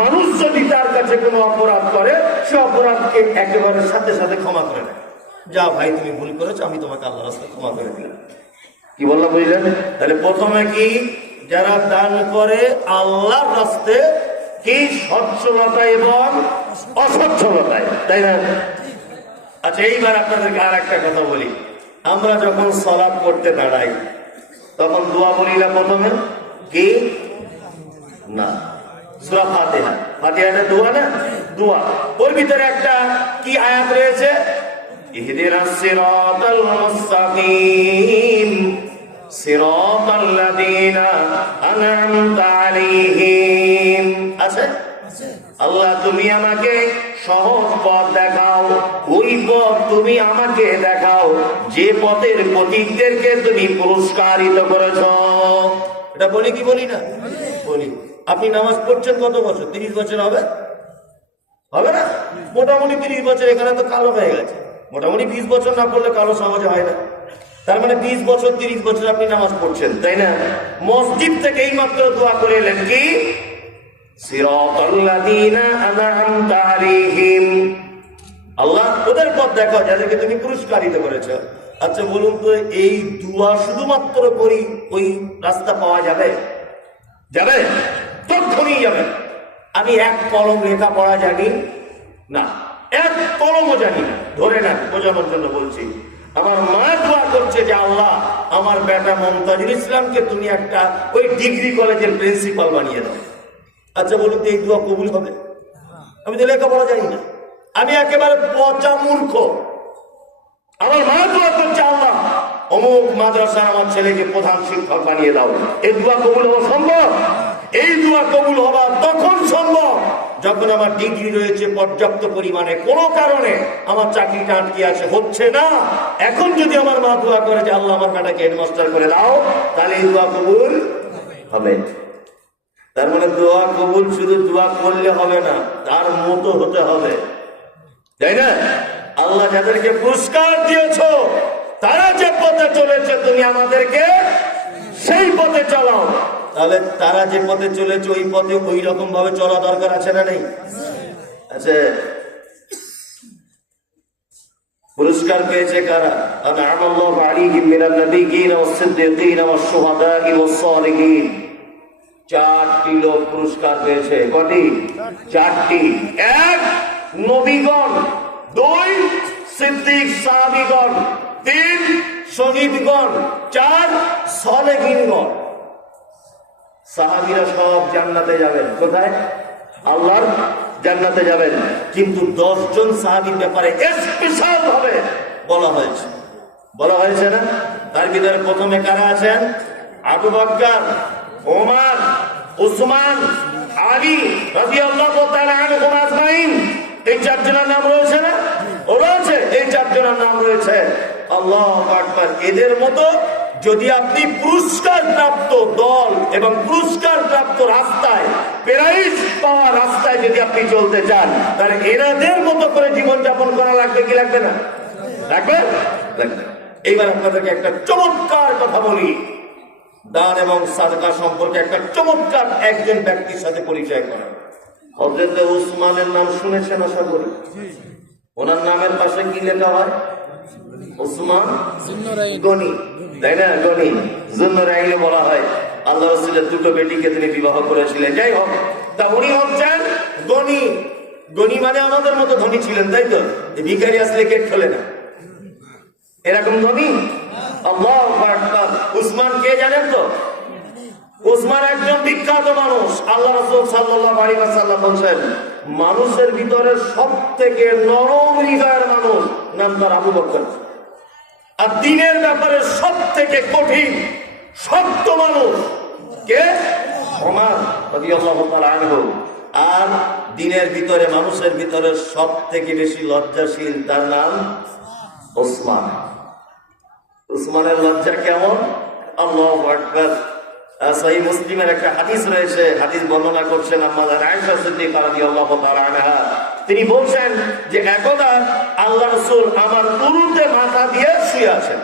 মানুষ যদি তার কাছে কোনো অপরাধ করে, সে অপরাধকে একেবারে সাথে সাথে ক্ষমা করে দেয়। যা ভাই তুমি ভুল করেছো, আমি তোমাকে আল্লাহর রাস্তায় ক্ষমা করে দিলাম। কি বললাম বুঝলেন? তাহলে প্রথমে কি? যারা দান করে আল্লাহর রাস্তায়, কি সচ্ছলতা এবং অসচ্ছলতায়, তাই না? আচ্ছা, এইবার আপনাদেরকে আর একটা কথা বলি। আমরা যখন সালাত করতে দাঁড়াই, তখন দোয়া বলি না প্রথমে? কি না, সূরা ফাতিহা, ফাতিহাটা দোয়া না? দোয়া। ওর ভিতরে একটা কি আয়াত রয়েছে? ইহদিনাস সিরাতাল মুস্তাকিম সিরাতাল লাযীনা আন'আমতা আলাইহিম। আছে? আল্লাহ তুমি আমাকে সহজ পথ দেখাও, ওই পথ তুমি আমাকে দেখাও যে পথের পথিকদেরকে তুমি পুরস্কারিত করেছ। এটা বলি কি বলি না? বলি। আপনি নামাজ পড়ছেন কত বছর? 30 বছর হবে? হবে না? মোটামুটি 30 বছর। এখানে তো কালো হয়ে গেছে। মোটামুটি 20 বছর না পড়লে কালো সমাজে হয় না। তার মানে 20 বছর 30 বছর আপনি নামাজ পড়ছেন, তাই না? মসজিদ থেকে এই মাত্র দোয়া করে এলেন কি? সিরাতাল লাযীনা আন'আমতা আলাইহিম। আল্লাহ ওদের পথ দেখাও যাদেরকে তুমি পুরস্কারিত করেছো। আচ্ছা বলুন তো, এই দোয়া শুধুমাত্র করি ওই রাস্তা পাওয়া যাবে? যাবে? তখনই যাবে। আমি এক কলম লেখা পড়া জানি না, এক কলমও জানি না, ধরে না, বোঝানোর জন্য বলছি। আমার মা দোয়া করছে যে আল্লাহ আমার বেটা মুমতাজুল ইসলামকে তুমি একটা ওই ডিগ্রি কলেজের প্রিন্সিপাল বানিয়ে দাও। আচ্ছা বলুন তো, এই দোয়া কবুল হবে? আমি তো লেখাপড়া জানি না, আমি একেবারে পচা মূর্খ। আমার মা দোয়া করছে আল্লাহ অমুক মাদ্রাসার আমার ছেলেকে প্রধান শিক্ষক বানিয়ে দাও। এই দোয়া কবুল হওয়া সম্ভব? এই দোয়া কবুল হওয়া তখন সম্ভব যখন আমার ডিগ্রি রয়েছে পর্যাপ্ত পরিমাণে, কোনো কারণে আমার চাকরিটা আটকে আছে, হচ্ছে না। এখন যদি আমার মা দোয়া করে যে আল্লাহ আমার বেটাকে হেডমাস্টার করে দাও, তাহলে এই দোয়া কবুল হবে। তার মানে দোয়া কবুল শুধু দোয়া করলে হবে না, তার মতো হতে হবে, তাই না? আল্লাহ যাদেরকে পুরস্কার দিয়েছো, তারা যে পথে চলেছে, তুমি আমাদেরকে সেই পথে চলাও। তাহলে তারা যে পথে চলেছে ওই পথে ওই রকম ভাবে চলা দরকার আছে না নেই? আচ্ছা, পুরস্কার পেয়েছে কারা? আনআমাল্লাহু আলাইহিম মিনান নাবিয়্যিন ওয়াস-সিদ্দীকিন ওয়াশ-শুহাদা'i ওয়াস-সালিহিন। 4টি লোক পুরস্কার পেয়েছে। কটি? 4টি। 1 নবীগণ, 2 সিদ্দিক সাহাবীগণ, 3 শহীদগণ, 4 সালেহিনগণ। সাহাবীরা সব জান্নাতে যাবেন। কোথায়? আল্লাহর জান্নাতে যাবেন। কিন্তু 10 জন সাহাবীর ব্যাপারে স্পেশাল ভাবে বলা হয়েছে না? তার ভিতরে প্রথমে কারা আছেন? আবু বকর, ওমর, উসমান, আলী রাদিয়াল্লাহু তাআলা আনহুম আজমাইন। এই 4 জনের নাম রয়েছে না? ও রয়েছে, এই 4 জনের নাম রয়েছে। আল্লাহু আকবার। এদের মতো যদি আপনি পুরস্কার প্রাপ্ত দল এবং পুরস্কার প্রাপ্ত রাস্তায়, প্রাইজ পাওয়া রাস্তায় যদি আপনি চলতে চান, তাহলে এনাদের মতো করে জীবনযাপন করা লাগবে কি লাগবে না? লাগবে, লাগবে। এইবার আপনাদেরকে একটা চমৎকার কথা বলি। দান এবং সাদকা সম্পর্কে একটা চমৎকার একজন ব্যক্তির সাথে পরিচয় করা। হযরত উসমানের নাম শুনেছেন আশা করি। ওনার নামের পাশে কি লেখা হয়? উসমান গনি, তাই না? গনি, যুন্নুরাইন বলা হয়। আল্লাহ রাসূলের 2টো বেটিকে তিনি বিবাহ করেছিলেন। যাই হোক, তা উনি হচ্ছেন গনি। গনি মানে আমাদের মতো ধনী ছিলেন, তাই তো? ভিখারি আসলে কেট খোলে না, এরকম ধনী। আল্লাহু আকবার। উসমান কে জানেন তো? উসমান একজন বিখ্যাত মানুষ। আল্লাহ রাসূল সাল্লাল্লাহু আলাইহি ওয়াসাল্লাম বলেন, মানুষের ভিতরে সবথেকে নরম হৃদয়ের মানুষ নাম তার আবু বকর। আর দ্বীনের ব্যাপারে সবথেকে কঠিন শক্ত মানুষ কে? ওমর রাদিয়াল্লাহু তাআলা আনহু। আর দ্বীনের ভিতরে, মানুষের ভিতরে সবথেকে বেশি লজ্জাশীল, তার নাম উসমান। উসমানের লজ্জা কেমন? আল্লাহু আকবার। সহিহ মুসলিমের একটা হাদিস রয়েছে, হাদিস বর্ণনা করছেন আম্মা আয়েশা সিদ্দিকা রাদিয়াল্লাহু তাআলা আনহা। তিনি বলছেন যে একদা আল্লাহ রাসূল আমার উরুতে মাথা দিয়ে শুয়ে আছেন,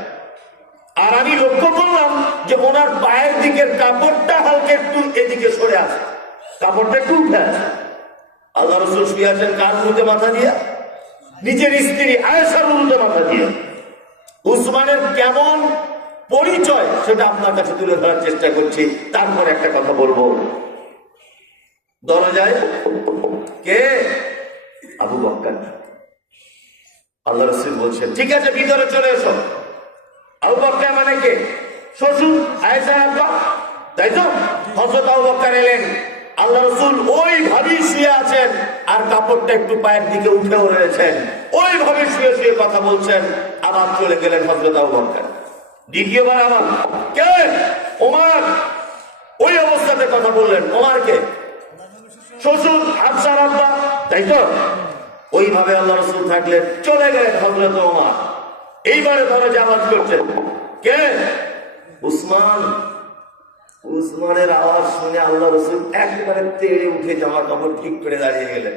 আর আমি লক্ষ্য করলাম যে ওনার পায়ের দিকের কাপড়টা হালকা একটু এদিকে সরে আছে, কাপড়টা একটু উঠে আছে। আল্লাহ রাসূল শুয়ে আছেন কার উরুতে মাথা দিয়ে? নিজের স্ত্রী আয়েশার উরুতে মাথা দিয়ে। উসমানের কেমন পরিচয় সেটা আপনার কাছে তুলে ধরার চেষ্টা করছি। তারপর একটা কথা বলবো। দরজায় কে? আবু বকর। আল্লাহ রাসূল বলছেন, ঠিক আছে ভিতরে চলে এসো। আবু বকর মানে কে? শ্বশুর, আয়েশার আব্বা, তাই তো? হযরত আবু বকর এলেন। আল্লাহ রাসূল ওইভাবে শুয়ে আছেন, আর কাপড়টা একটু পায়ের দিকে উঠেও রয়েছেন। ওইভাবে শুয়ে শুয়ে কথা বলছেন। আবার চলে গেলেন হযরত আবু বকর। দ্বিতীয়বার আবার কে? ওমর। ওই অবস্থাতে কথা বললেন। ওমর কে? শ্বশুর, হাফসার আব্বা, তাই তো? ওইভাবে আল্লাহ রাসূল থাকলেন। চলে গেলেন হযরত ওমর। এইবারে দরজা আওয়াজ করছেন, কে? উসমান। উসমানের আওয়াজ শুনে আল্লাহ রাসূল একবারে তেড়ে উঠে জামা কাপড় ঠিক করে দাঁড়িয়ে গেলেন,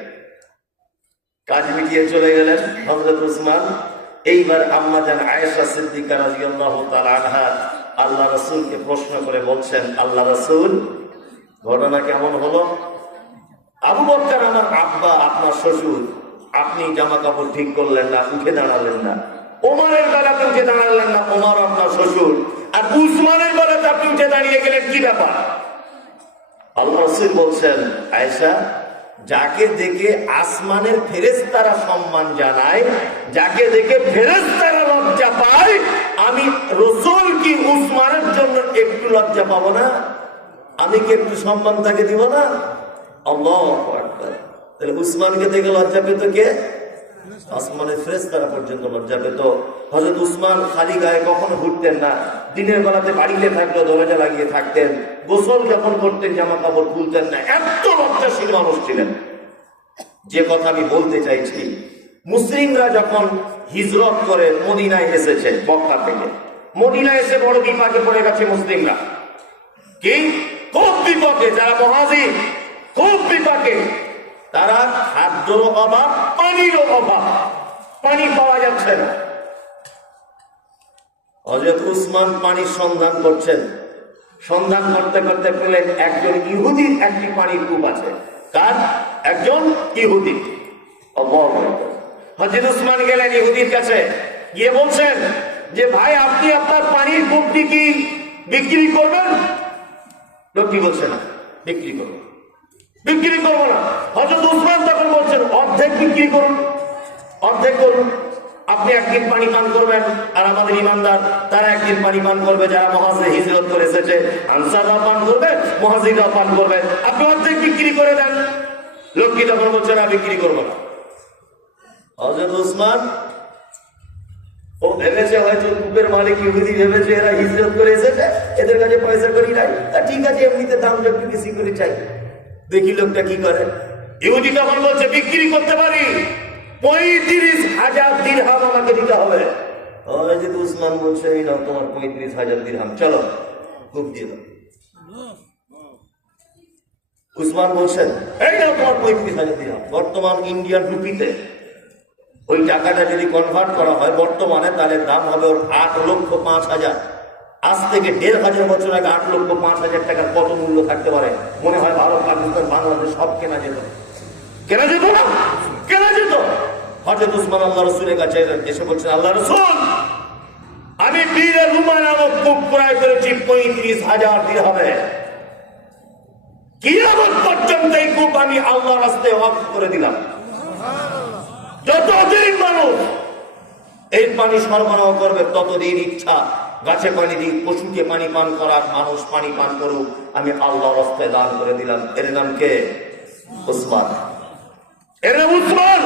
কাজ মিটিয়ে চলে গেলেন হযরত উসমান। এইবার আম্মা জান আয়েশা সিদ্দিকা রাদিয়াল্লাহু তাআলা আনহা আল্লাহ রাসূলকে প্রশ্ন করে বলছেন, আল্লাহ রাসূল ঘটনা কেমন হলো? আবু বকর আমার আব্বা, আপনার শ্বশুর, আপনি জামা কাপড় ঠিক করলেন না, উঠে দাঁড়ালেন না। ওমরের বেলাতে উঠে দাঁড়ালেন না, ওমর আপনার শ্বশুর। আর উসমানের বেলাতে আপনি উঠে দাঁড়িয়ে গেলেন, কি ব্যাপার? আল্লাহ রাসূল বলছেন, আয়েশা, যাকে দেখে আসমানের ফেরেশতারা সম্মান জানায়, যাকে দেখে ফেরেশতারা লজ্জা পায়, আমি রাসূল কি উসমানের জন্য একটু লজ্জা পাবো না? আমি কি একটু সম্মান তাকে দিব না? আল্লাহু আকবার। তাহলে উসমানকে দেখে লজ্জা পেত কে? আসমানের ফেরেশতারা পর্যন্ত লজ্জা পেত। হযরত উসমান খালি গায়ে কখনো ঘুরতেন না। দিনের বেলাতে বাড়িতে থাকলেও দরজা লাগিয়ে থাকতেন। গোসল যখন করতেন জামা কাপড় খুলতেন না। এত লজ্জাশীল মানুষ ছিলেন। যে কথা আমি বলতে চাইছি, মুসলিমরা যখন হিজরত করে মদিনায় এসেছে, মক্কা থেকে মদিনায় এসে বড় বিপাকে পড়ে গেছে মুসলিমরা। কি? খুব বিপাকে, যারা মুহাজির খুব বিপাকে, তারা খাদ্যর অভাব, পানিরও অভাব, পানি পাওয়া যাচ্ছে না। হযরত উসমান পানির সন্ধান করছেন, সন্ধান করতে করতে পেলেন একজন ইহুদির একটি পানির কূপ আছে। কার? একজন ইহুদি। হযরত উসমান গেলেন ইহুদির কাছে, গিয়ে বলছেন যে ভাই, আপনি আপনার পানির কূপটি কি বিক্রি করবেন? লোকটি বলছে না, বিক্রি করবো, বিক্রি করবো না। হযরত উসমান তখন বলছেন, অর্ধেক বিক্রি করুন, অর্ধেক করুন। আপনি একদিন পানি পান করবেন, আর আমাদের ইমানদার তারা একদিন পানি পান করবে, যারা মুহাজির হিজরত করে এসেছে, আনসাররা পান করবে, মুহাজিররা পান করবে। আপনি অর্ধেক বিক্রি করে দেন। লোকটি তখন বলছে না, বিক্রি করবো না। হযরত উসমান ও ভেবেছে হয়তো কূপের মালিক ইহুদি ভেবেছে এরা হিজরত করে এসেছে, এদের কাছে পয়সা করি নাই, ঠিক আছে এমনিতে দামটা একটু বেশি করে চাই, দেখি লোকটা কি করে। ইহুদি তখন বলছে, বিক্রি করতে পারি, 35,000 দিরহাম আমাকে দিতে হবে। হযরত উসমান বলছে, এই নাও তোমার 35,000 দিরহাম, চলো কূপ দিয়ে দাও। উসমান বলছেন, এই নাও তোমার 35,000 দিরহাম। বর্তমান ইন্ডিয়ান রুপিতে ওই টাকাটা যদি কনভার্ট করা হয় বর্তমানে, তাহলে দাম হবে ওর 8,05,000। আজ থেকে 1,500 বছর আগে 8,05,000 টাকার কত মূল্য থাকতে পারে? মনে হয় ভারত, পাকিস্তান, বাংলাদেশ সব কেনা যেত, কেনা যেত না, কেনা যেত। হযরত উসমান আল্লাহ রাসূলের কাছে এসে বলছেন, আল্লাহ রাসূল, আমি বীরে রুমা নামক কূপ ক্রয় করেছি 35,000 দিরহামে। কিয়ামত পর্যন্ত এই কূপ আমি আল্লাহর রাস্তায় ওয়াকফ করে দিলাম। যতদিন মানুষ এই পানি সরবরাহ করবে, ততদিন ইচ্ছা গাছে পানি দিই, পশুকে পানি পান করার, মানুষ পানি পান করুক, আমি আল্লাহর রাস্তায় দান করে দিলাম। এর নাম কে? উসমান। এর নাম উসমান।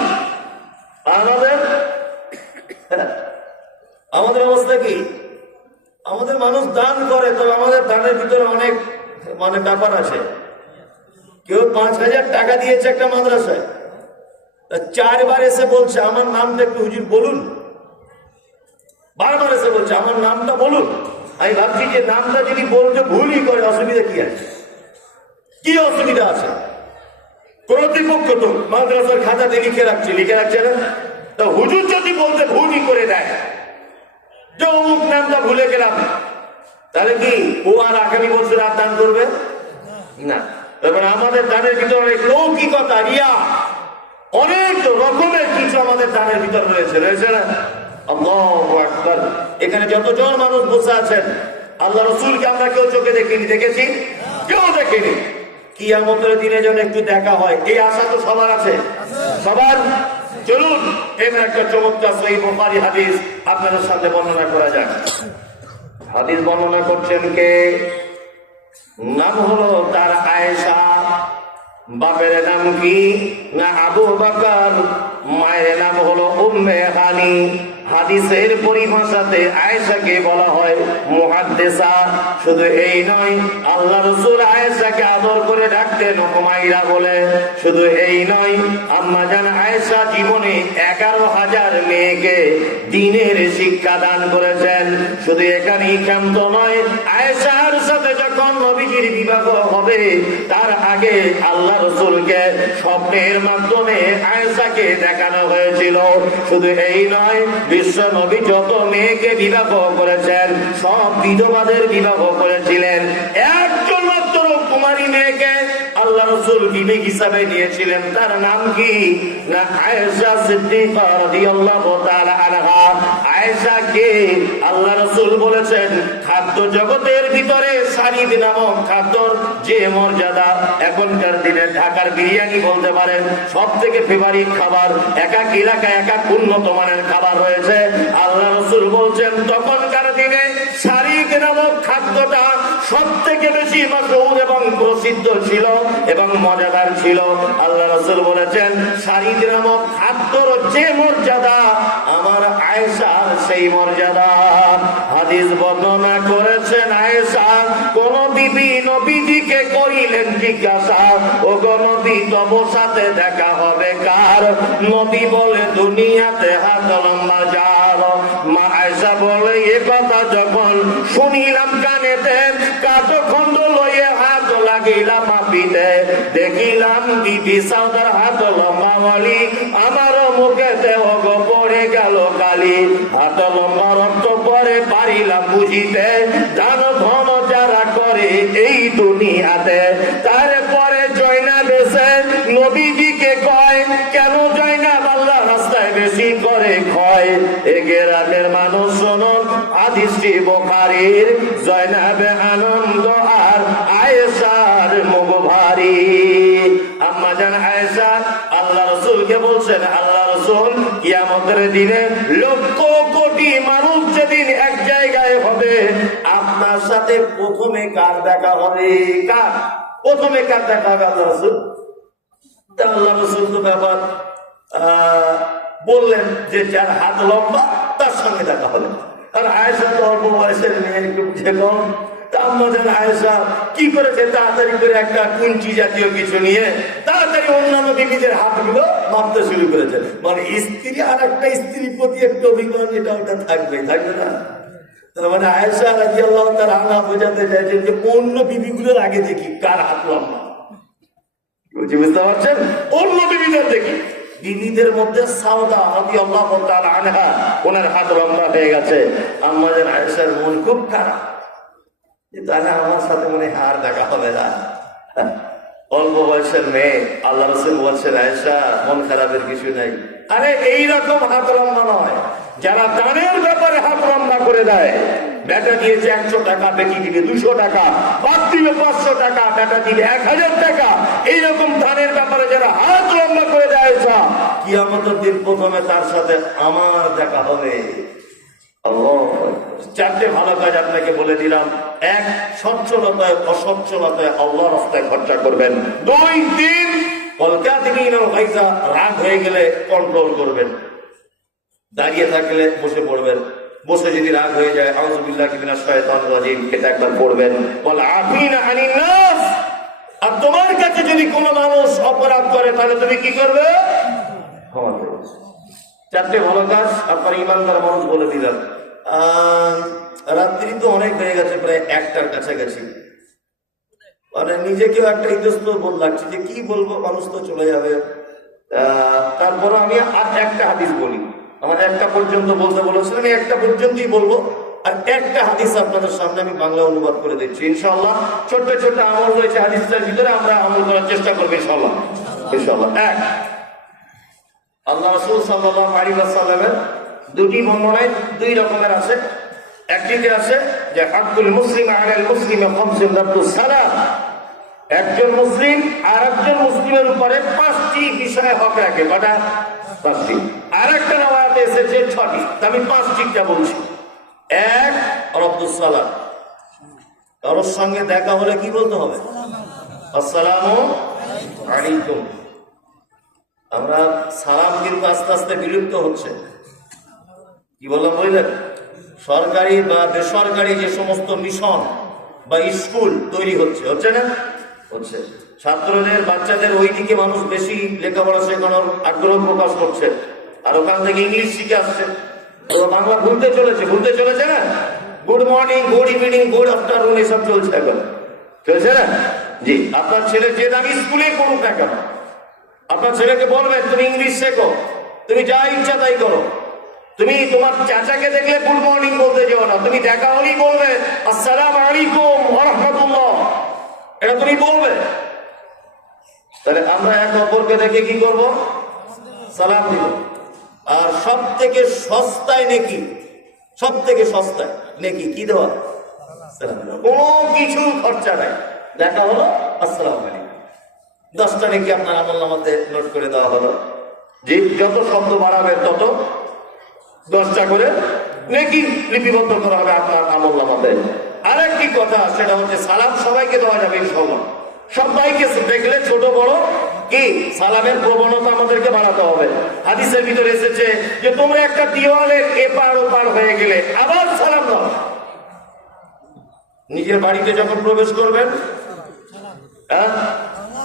আমাদের অবস্থা কি? আমাদের মানুষ দান করে, তবে আমাদের দানের ভিতরে অনেক ব্যাপার আছে। কেউ 5,000 টাকা দিয়েছে একটা মাদ্রাসায়, 4 বার এসে বলছে আমার নামটা একটু হুজুর বলুন, বারবার এসে বলছে আমার নামটা বলুন। আমি ভাবছি যে নামটা যদি বলতে ভুলই করে, অসুবিধা কি আছে? কি অসুবিধা আছে? কর্তৃপক্ষ তো মাদ্রাসার খাতাতে লিখে রাখছে না? তো হুজুর যদি বলতে ভুলই করে দেয় যে অমুক নামটা ভুলে গেলাম, তাহলে কি ও আর আগামী বছর আর দান করবে না? তবে আমাদের দানের ভিতরে অনেক লৌকিকতা, রিয়া, অনেক রকমের কিছু আমাদের দানের ভিতরে রয়েছে না? আল্লাহু আকবার। এখানে যতজন মানুষ বসে আছেন, আল্লাহ রাসূলকে আমরা কেউ চোখে দেখিনি, দেখেছি? কেউ দেখিনি। কিয়ামতের দিনে যেন একটু দেখা হয়, এই আশা তো সবার আছে, সবার। চলুন এমন একটা চমৎকার সহিহ বুখারী হাদিস আপনাদের সামনে বর্ণনা করা যাক। হাদিস বর্ণনা করছেন কে? নাম হলো তার আয়েশা। বাপের নাম কি? না আবু বকর। মায়ের নাম হলো উম্মে হানি। হাদিসের পরিভাষাতে আয়েশাকে বলা হয় মুহাদ্দিসা। শুধু এই নয়, আল্লাহ রাসূল আয়েশাকে আদর করে ডাকতেন হুমায়রা বলে। শুধু এই নয়, আম্মা জান আয়েশা জীবনে 11,000 মেয়েকে দ্বীনের শিক্ষা দান করেছেন। শুধু এখানেই ক্ষান্ত নয়, আয়েশার সাথে যখন নবীজির বিবাহ হবে, তার আগে আল্লাহ রাসূলকে স্বপ্নের মাধ্যমে আয়েশাকে দেখানো হয়েছিল। শুধু এই নয়, বিশ্ব নবী যত মেয়েকে বিবাহ করেছেন, সব বিধবাদের বিবাহ করেছিলেন। একজন মাত্র কুমারী মেয়েকে আল্লাহ রাসূল বিবি হিসাবে নিয়েছিলেন। তার নাম কি? না আয়েশা সিদ্দিকা রাদিয়াল্লাহু তাআলা আনহা। আয়েশাকে আল্লাহ রাসূল বলেছেন, খাদ্য জগতের ভিতরে সারিদ নামক খাদ্যর যে মর্যাদা, এখনকার দিনে ঢাকার বিরিয়ানি বলতে পারেন সব থেকে ফেভারিট খাবার, একাক এলাকায় একাক উন্নত মানের খাবার রয়েছে। আল্লাহ রাসূল বলছেন, তখনকার দিনে সারিদ নামক খাদ্যটা সব থেকে বেশি মাশহুর এবং প্রসিদ্ধ ছিল এবং মজাদার ছিল। আল্লাহ রাসূল বলেছেন, সারিদ নামক খাদ্যর যে মর্যাদা, আমার আয়েশার সেই মর্যাদা। হাদিস বর্ণনা করেছেন আয়েশা, কোন বিবি নবীজিকে করিলেন জিজ্ঞাসা, ও গো নবী তব সাথে দেখা হবে কার? নবী বলে, দুনিয়াতে হাত লম্বা যার। মা আয়েশা বলে, এ কথা যখন শুনিলাম কানেতে, কাঠখণ্ড লইয়ে হাত গেলাম মাপিতে, দেখিলাম বিবি সাউদার হাত লম্বা বলি, আমার মুখেতে ওগো পড়ে গেল কালি, হাত লম্বা রক্ত পরে পারিলাম বুঝিতে, দান ধন যারা করে এই দুনিয়াতে। তারপরে জয়নাব এসে নবীজিকে কয়, কেন জয়নাব আল্লাহ রাস্তায় বেশি করে ক্ষয়? এ গ্রামের মানুষ শুনুন হাদিসটি বুখারীর, জয়নাবে আনন্দ আর আয়েশার মুখ ভারী। আম্মা জান আয়েশা আল্লাহ রাসূলকে বলছেন, আল্লাহ রাসূল কিয়ামতের দিনে লক্ষ কোটি মানুষ যেদিন এক জায়গায় হবে, আপনার সাথে প্রথমে কার দেখা হবে? কার প্রথমে কার দেখা হবে? আল্লাহ রাসূল। আল্লাহ রাসূল তো ব্যাপার বললেন যে যার হাত লম্বা তার সঙ্গে দেখা হবে। আর আয়েশা তো অল্প বয়সের মেয়ে, একটু বুঝে কম। আয়েশা কি করেছে, তাড়াতাড়ি করে একটা কুঞ্চি জাতীয় কিছু নিয়ে তাড়াতাড়ি অন্যান্য বিবিদের হাতগুলো মাপতে শুরু করেছে। মানে স্ত্রী আর একটা স্ত্রীর প্রতি একটু অভিমান এটা ওটা থাকবে না? তার মানে আয়েশা রাদিয়াল্লাহু তাআলা আনহা বোঝাতে চাইছেন যে অন্য বিবিগুলোর আগে দেখি কার হাত লম্বা। বুঝতে পারছেন? অন্য বিবিদের দেখি। বিবিদের মধ্যে সাউদা রাদিয়াল্লাহু তাআলা আনহা, ওনার হাত লম্বা হয়ে গেছে। আম্মা জান আয়েশার মন খুব খারাপ, তাহলে আমার সাথে মনে হার দেখা হবে না। অল্প বয়সের মেয়ে, আল্লাহ রাসূল বলছেন আয়েশা মন খারাপের কিছু নাই। আরে এইরকম হাত লম্বা নয়, যারা দানের ব্যাপারে হাত লম্বা করে দেয়, বেটা দিয়েছে 100 টাকা, বেটি দিবে 200 টাকা, বাপ দিবে 500 টাকা, বেটা দিবে 1000 টাকা, এইরকম দানের ব্যাপারে যারা হাত লম্বা করে দেয়, কিয়ামতের দিন প্রথমে তার সাথে আমার দেখা হবে। চারটে ভালো কাজ আপনাকে বলে দিলাম। 1, সচ্ছলতায় অসচ্ছলতায় আল্লাহ রাস্তায় খরচা করবেন। 2, 3, রাগ হয়ে গেলে কন্ট্রোল করবেন। দাঁড়িয়ে থাকলে বসে পড়বেন, বসে যদি রাগ হয়ে যায় আউযুবিল্লাহি মিনাশ শাইতানির রাজিম এটা একবার পড়বেন। ওয়াল আফিনা আনিন নাস, আর তোমার কাছে যদি কোনো মানুষ অপরাধ করে তাহলে তুমি কি করবে? ক্ষমা করবে। চারটে ভালো কাজ আপনার ইমানদার মানুষ বলে দিলাম। রাত্রি তো অনেক হয়ে গেছে, প্রায় 1টার কাছাকাছি। মানে নিজেকেও একটা ইতস্তত বোধ লাগছে যে কি বলবো, মানুষ তো চলে যাবে। তারপরে আমি আর একটা হাদিস বলি। আমার 1টা পর্যন্ত বলতে বলেছিলাম, আমি 1টা পর্যন্তই বলবো। আর একটা হাদিস আপনাদের সামনে আমি বাংলা অনুবাদ করে দিচ্ছি ইনশাআল্লাহ। ছোট্ট ছোট্ট আমল রয়েছে হাদিসটার ভিতরে, আমরা আমল করার চেষ্টা করবো ইনশাআল্লাহ। 1, আল্লাহ রাসূল সাল্লাল্লাহু আলাইহি ওয়াসাল্লামের 2টি বর্ণনায় 2 রকমের আছে। একটিতে আছে যে হাক্কুল মুসলিম আলাল মুসলিমি খামসুন রাদ্দুস সালাম, একজন মুসলিম আর একজন মুসলিমের উপরে 5টি বিষয়ে হক রাখে। কটা? 5টি। আর একটা রওয়ায়াতে এসেছে 6টি। আমি 5টিটা বলছি। 1, রাদ্দুস সালাম, কারোর সঙ্গে দেখা হলে কি বলতে হবে? আসসালামু আলাইকুম। আমরা সালাম কিন্তু আস্তে আস্তে বিলুপ্ত হচ্ছে। কি বললাম বুঝলেন? সরকারি বা বেসরকারি যে সমস্ত মিশন বা স্কুল তৈরি হচ্ছে না? হচ্ছে। ছাত্রদের, বাচ্চাদের ওই দিকে মানুষ বেশি লেখাপড়া শেখানোর আগ্রহ প্রকাশ করছে, আর ওখান থেকে ইংলিশ শিখে আসছে। বাংলা ভুলতে চলেছে না? Good morning, good evening, good afternoon এসব চলছে এখন, চলছে না? জি। আপনার ছেলে যে দামি স্কুলে পড়ুক না কেন, আপনার ছেলেকে বলবেন তুমি ইংলিশ শেখো, তুমি যা ইচ্ছা তাই করো। তুমি তোমার চাচাকে দেখলে গুড মর্নিং বলতে যাও না, তুমি দেখা হলেই বলবে আসসালামু আলাইকুম ওয়া রাহমাতুল্লাহ, এটা তুমি বলবে। তাহলে আমরা এক অপরকে দেখে কি করব? সালাম দিব। আর সব থেকে সস্তায় নেকি, সব থেকে সস্তায় নেকি কি দেওয়া? সালাম দেওয়া। কোনো কিছু খরচা নাই, দেখা হলো আসসালামু আলাইকুম, 10টা নেকি আপনার আমলনামাতে নোট করে দেওয়া হলো। যে যত শব্দ বাড়াবে তত 10টা করে নেকি লিপিবদ্ধ করা হবে আপনার আমলনামাতে। আরেকটি কথা, সেটা হচ্ছে সালাম সবাইকে দেওয়া যাবে ইনশাআল্লাহ। সবাইকে দেখলে ছোট বড় কি সালামের প্রবণতা আমাদেরকে বাড়াতে হবে। হাদিসের ভিতরে এসেছে যে তোমরা একটা দেওয়ালের এপার ওপার হয়ে গেলে আবার সালাম দাও। নিজের বাড়িতে যখন প্রবেশ করবেন, হ্যাঁ,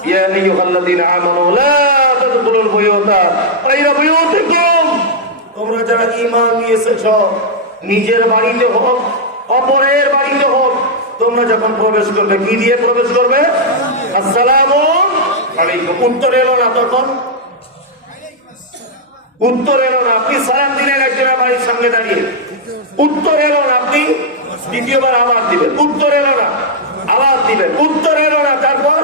ইয়া আইয়ুহাল্লাযীনা আমানু লা তাদখুলুল বুয়ুতা গায়রা বুয়ুতিকুম, তোমরা যারা ঈমান নিয়ে এসেছো নিজের বাড়িতে হোক অপরের বাড়িতে হোক তোমরা যখন প্রবেশ করবে কি দিয়ে প্রবেশ করবে? আসসালামু আলাইকুম। উত্তর এলো না তখন, উত্তর এলো না, আপনি সালাম দিলেন একজনের বাড়ির সামনে দাঁড়িয়ে, উত্তর এলো না, আপনি দ্বিতীয়বার আবার দিবেন, উত্তর এলো না, আবার দিবেন, উত্তর এলো না, তারপর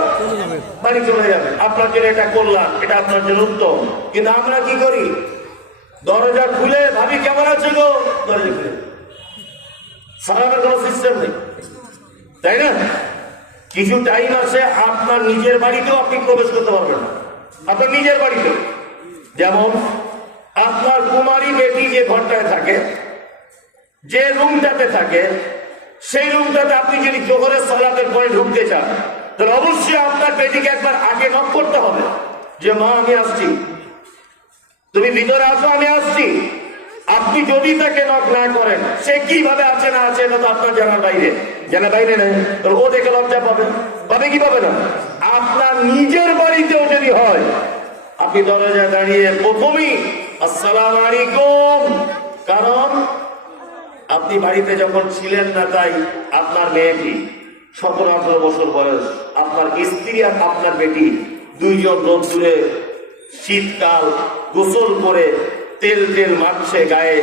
বাড়ি চলে যাবে। আপনার জন্য এটা করলাম, এটা আপনার জন্য উত্তম। কিন্তু আমরা কি করি? দরজা খুলে ভাবি কেমন আছে গো, দরজা খুলে সালামের কোনো সিস্টেম নেই, তাই না? কিছু টাইম আছে আপনার নিজের বাড়িতেও আপনি প্রবেশ করতে পারবেন না, আপনার নিজের বাড়িতে। যেমন আপনার কুমারী বেটি যে ঘরটায় থাকে, যে রুমটাতে থাকে, সেই রুমটাতে আপনি যদি জোহরের সালাতের পরে ঢুকতে চান, তাহলে অবশ্যই আপনার বেটিকে একবার আগে নক করতে হবে যে মা আমি আসছি, তুমি ভিতরে আসো, আমি আসছি। আপনি যদি তাকে নক না করেন, সে কিভাবে আছে না আছে এটা তো আপনার জানার বাইরে, জানার বাইরে নেই, ও দেখে লজ্জা পাবে, পাবে কি পাবে না? আপনার নিজের বাড়িতেও যদি হয়, আপনি দরজায় দাঁড়িয়ে প্রথমেই আসসালামু আলাইকুম, কারণ আপনি বাড়িতে যখন ছিলেন না, তাই আপনার মেয়েটি 17-18 বছর বয়স, আপনার স্ত্রী আর আপনার বেটি দুইজন রোদ্দুরে শীতকাল গোসল করে তেল তেল মাখছে গায়ে,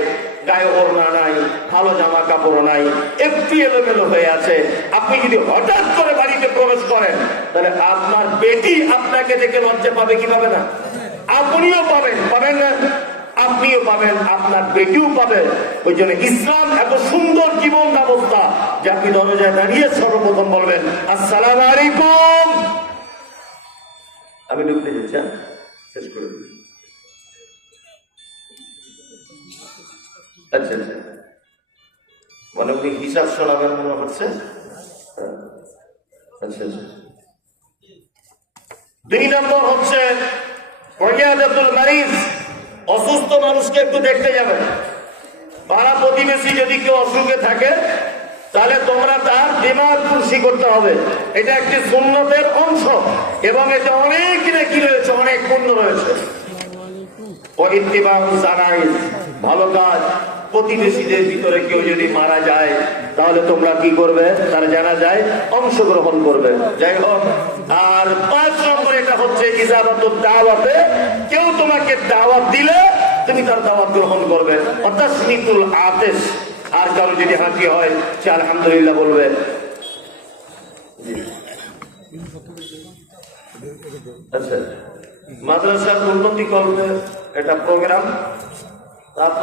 গায়ে ওড়না নাই, ভালো জামা কাপড় নাই, একটু এলোমেলো হয়ে আছে। আপনি যদি হঠাৎ করে বাড়িতে প্রবেশ করেন, তাহলে আপনার বেটি আপনাকে দেখে লজ্জা পাবে কি পাবে না? আপনিও পাবেন, পাবেন না? আপনিও পাবেন, আপনার বেটিও পাবে। ওই জন্য ইসলাম এত সুন্দর জীবন ব্যবস্থা যে আপনি দরজায় দাঁড়িয়ে সর্বপ্রথম বলবেন আসসালামু আলাইকুম। আমি ঢুকতে যাচ্ছি, শেষ করে দিই। আচ্ছা আচ্ছা, মানে উনি হিসাব শোনাবেন মনে হচ্ছে। আচ্ছা আচ্ছা। 2 নম্বর হচ্ছে ওয়াইয়াদাতুল মারিজ, অসুস্থ মানুষকে একটু দেখতে যাবেন। পাড়া প্রতিবেশী যদি কেউ অসুখে থাকে, তাহলে তোমরা তার দিমাগ খুশি করতে হবে। এটা একটি সুন্নতের অংশ এবং এটা অনেক নেকি রয়েছে, অনেক পুণ্য রয়েছে। ভালো কাজ। প্রতিবেশীদের ভিতরে কেউ যদি মারা যায়, তাহলে তোমরা কি করবে? তার জানা যায় অংশগ্রহণ করবে। যাই হোক, আর 5 নম্বর এটা হচ্ছে ইজাবাতুদ দাওয়াতে, কেউ তোমাকে দাওয়াত দিলে তুমি তার দাওয়াত গ্রহণ করবে। অর্থাৎ স্মিতুল আতেশ, আর কারো যদি হাসি হয় সে আলহামদুলিল্লাহ বলবে। আচ্ছা, মাদ্রাসার উন্নতি করবে এটা প্রোগ্রাম।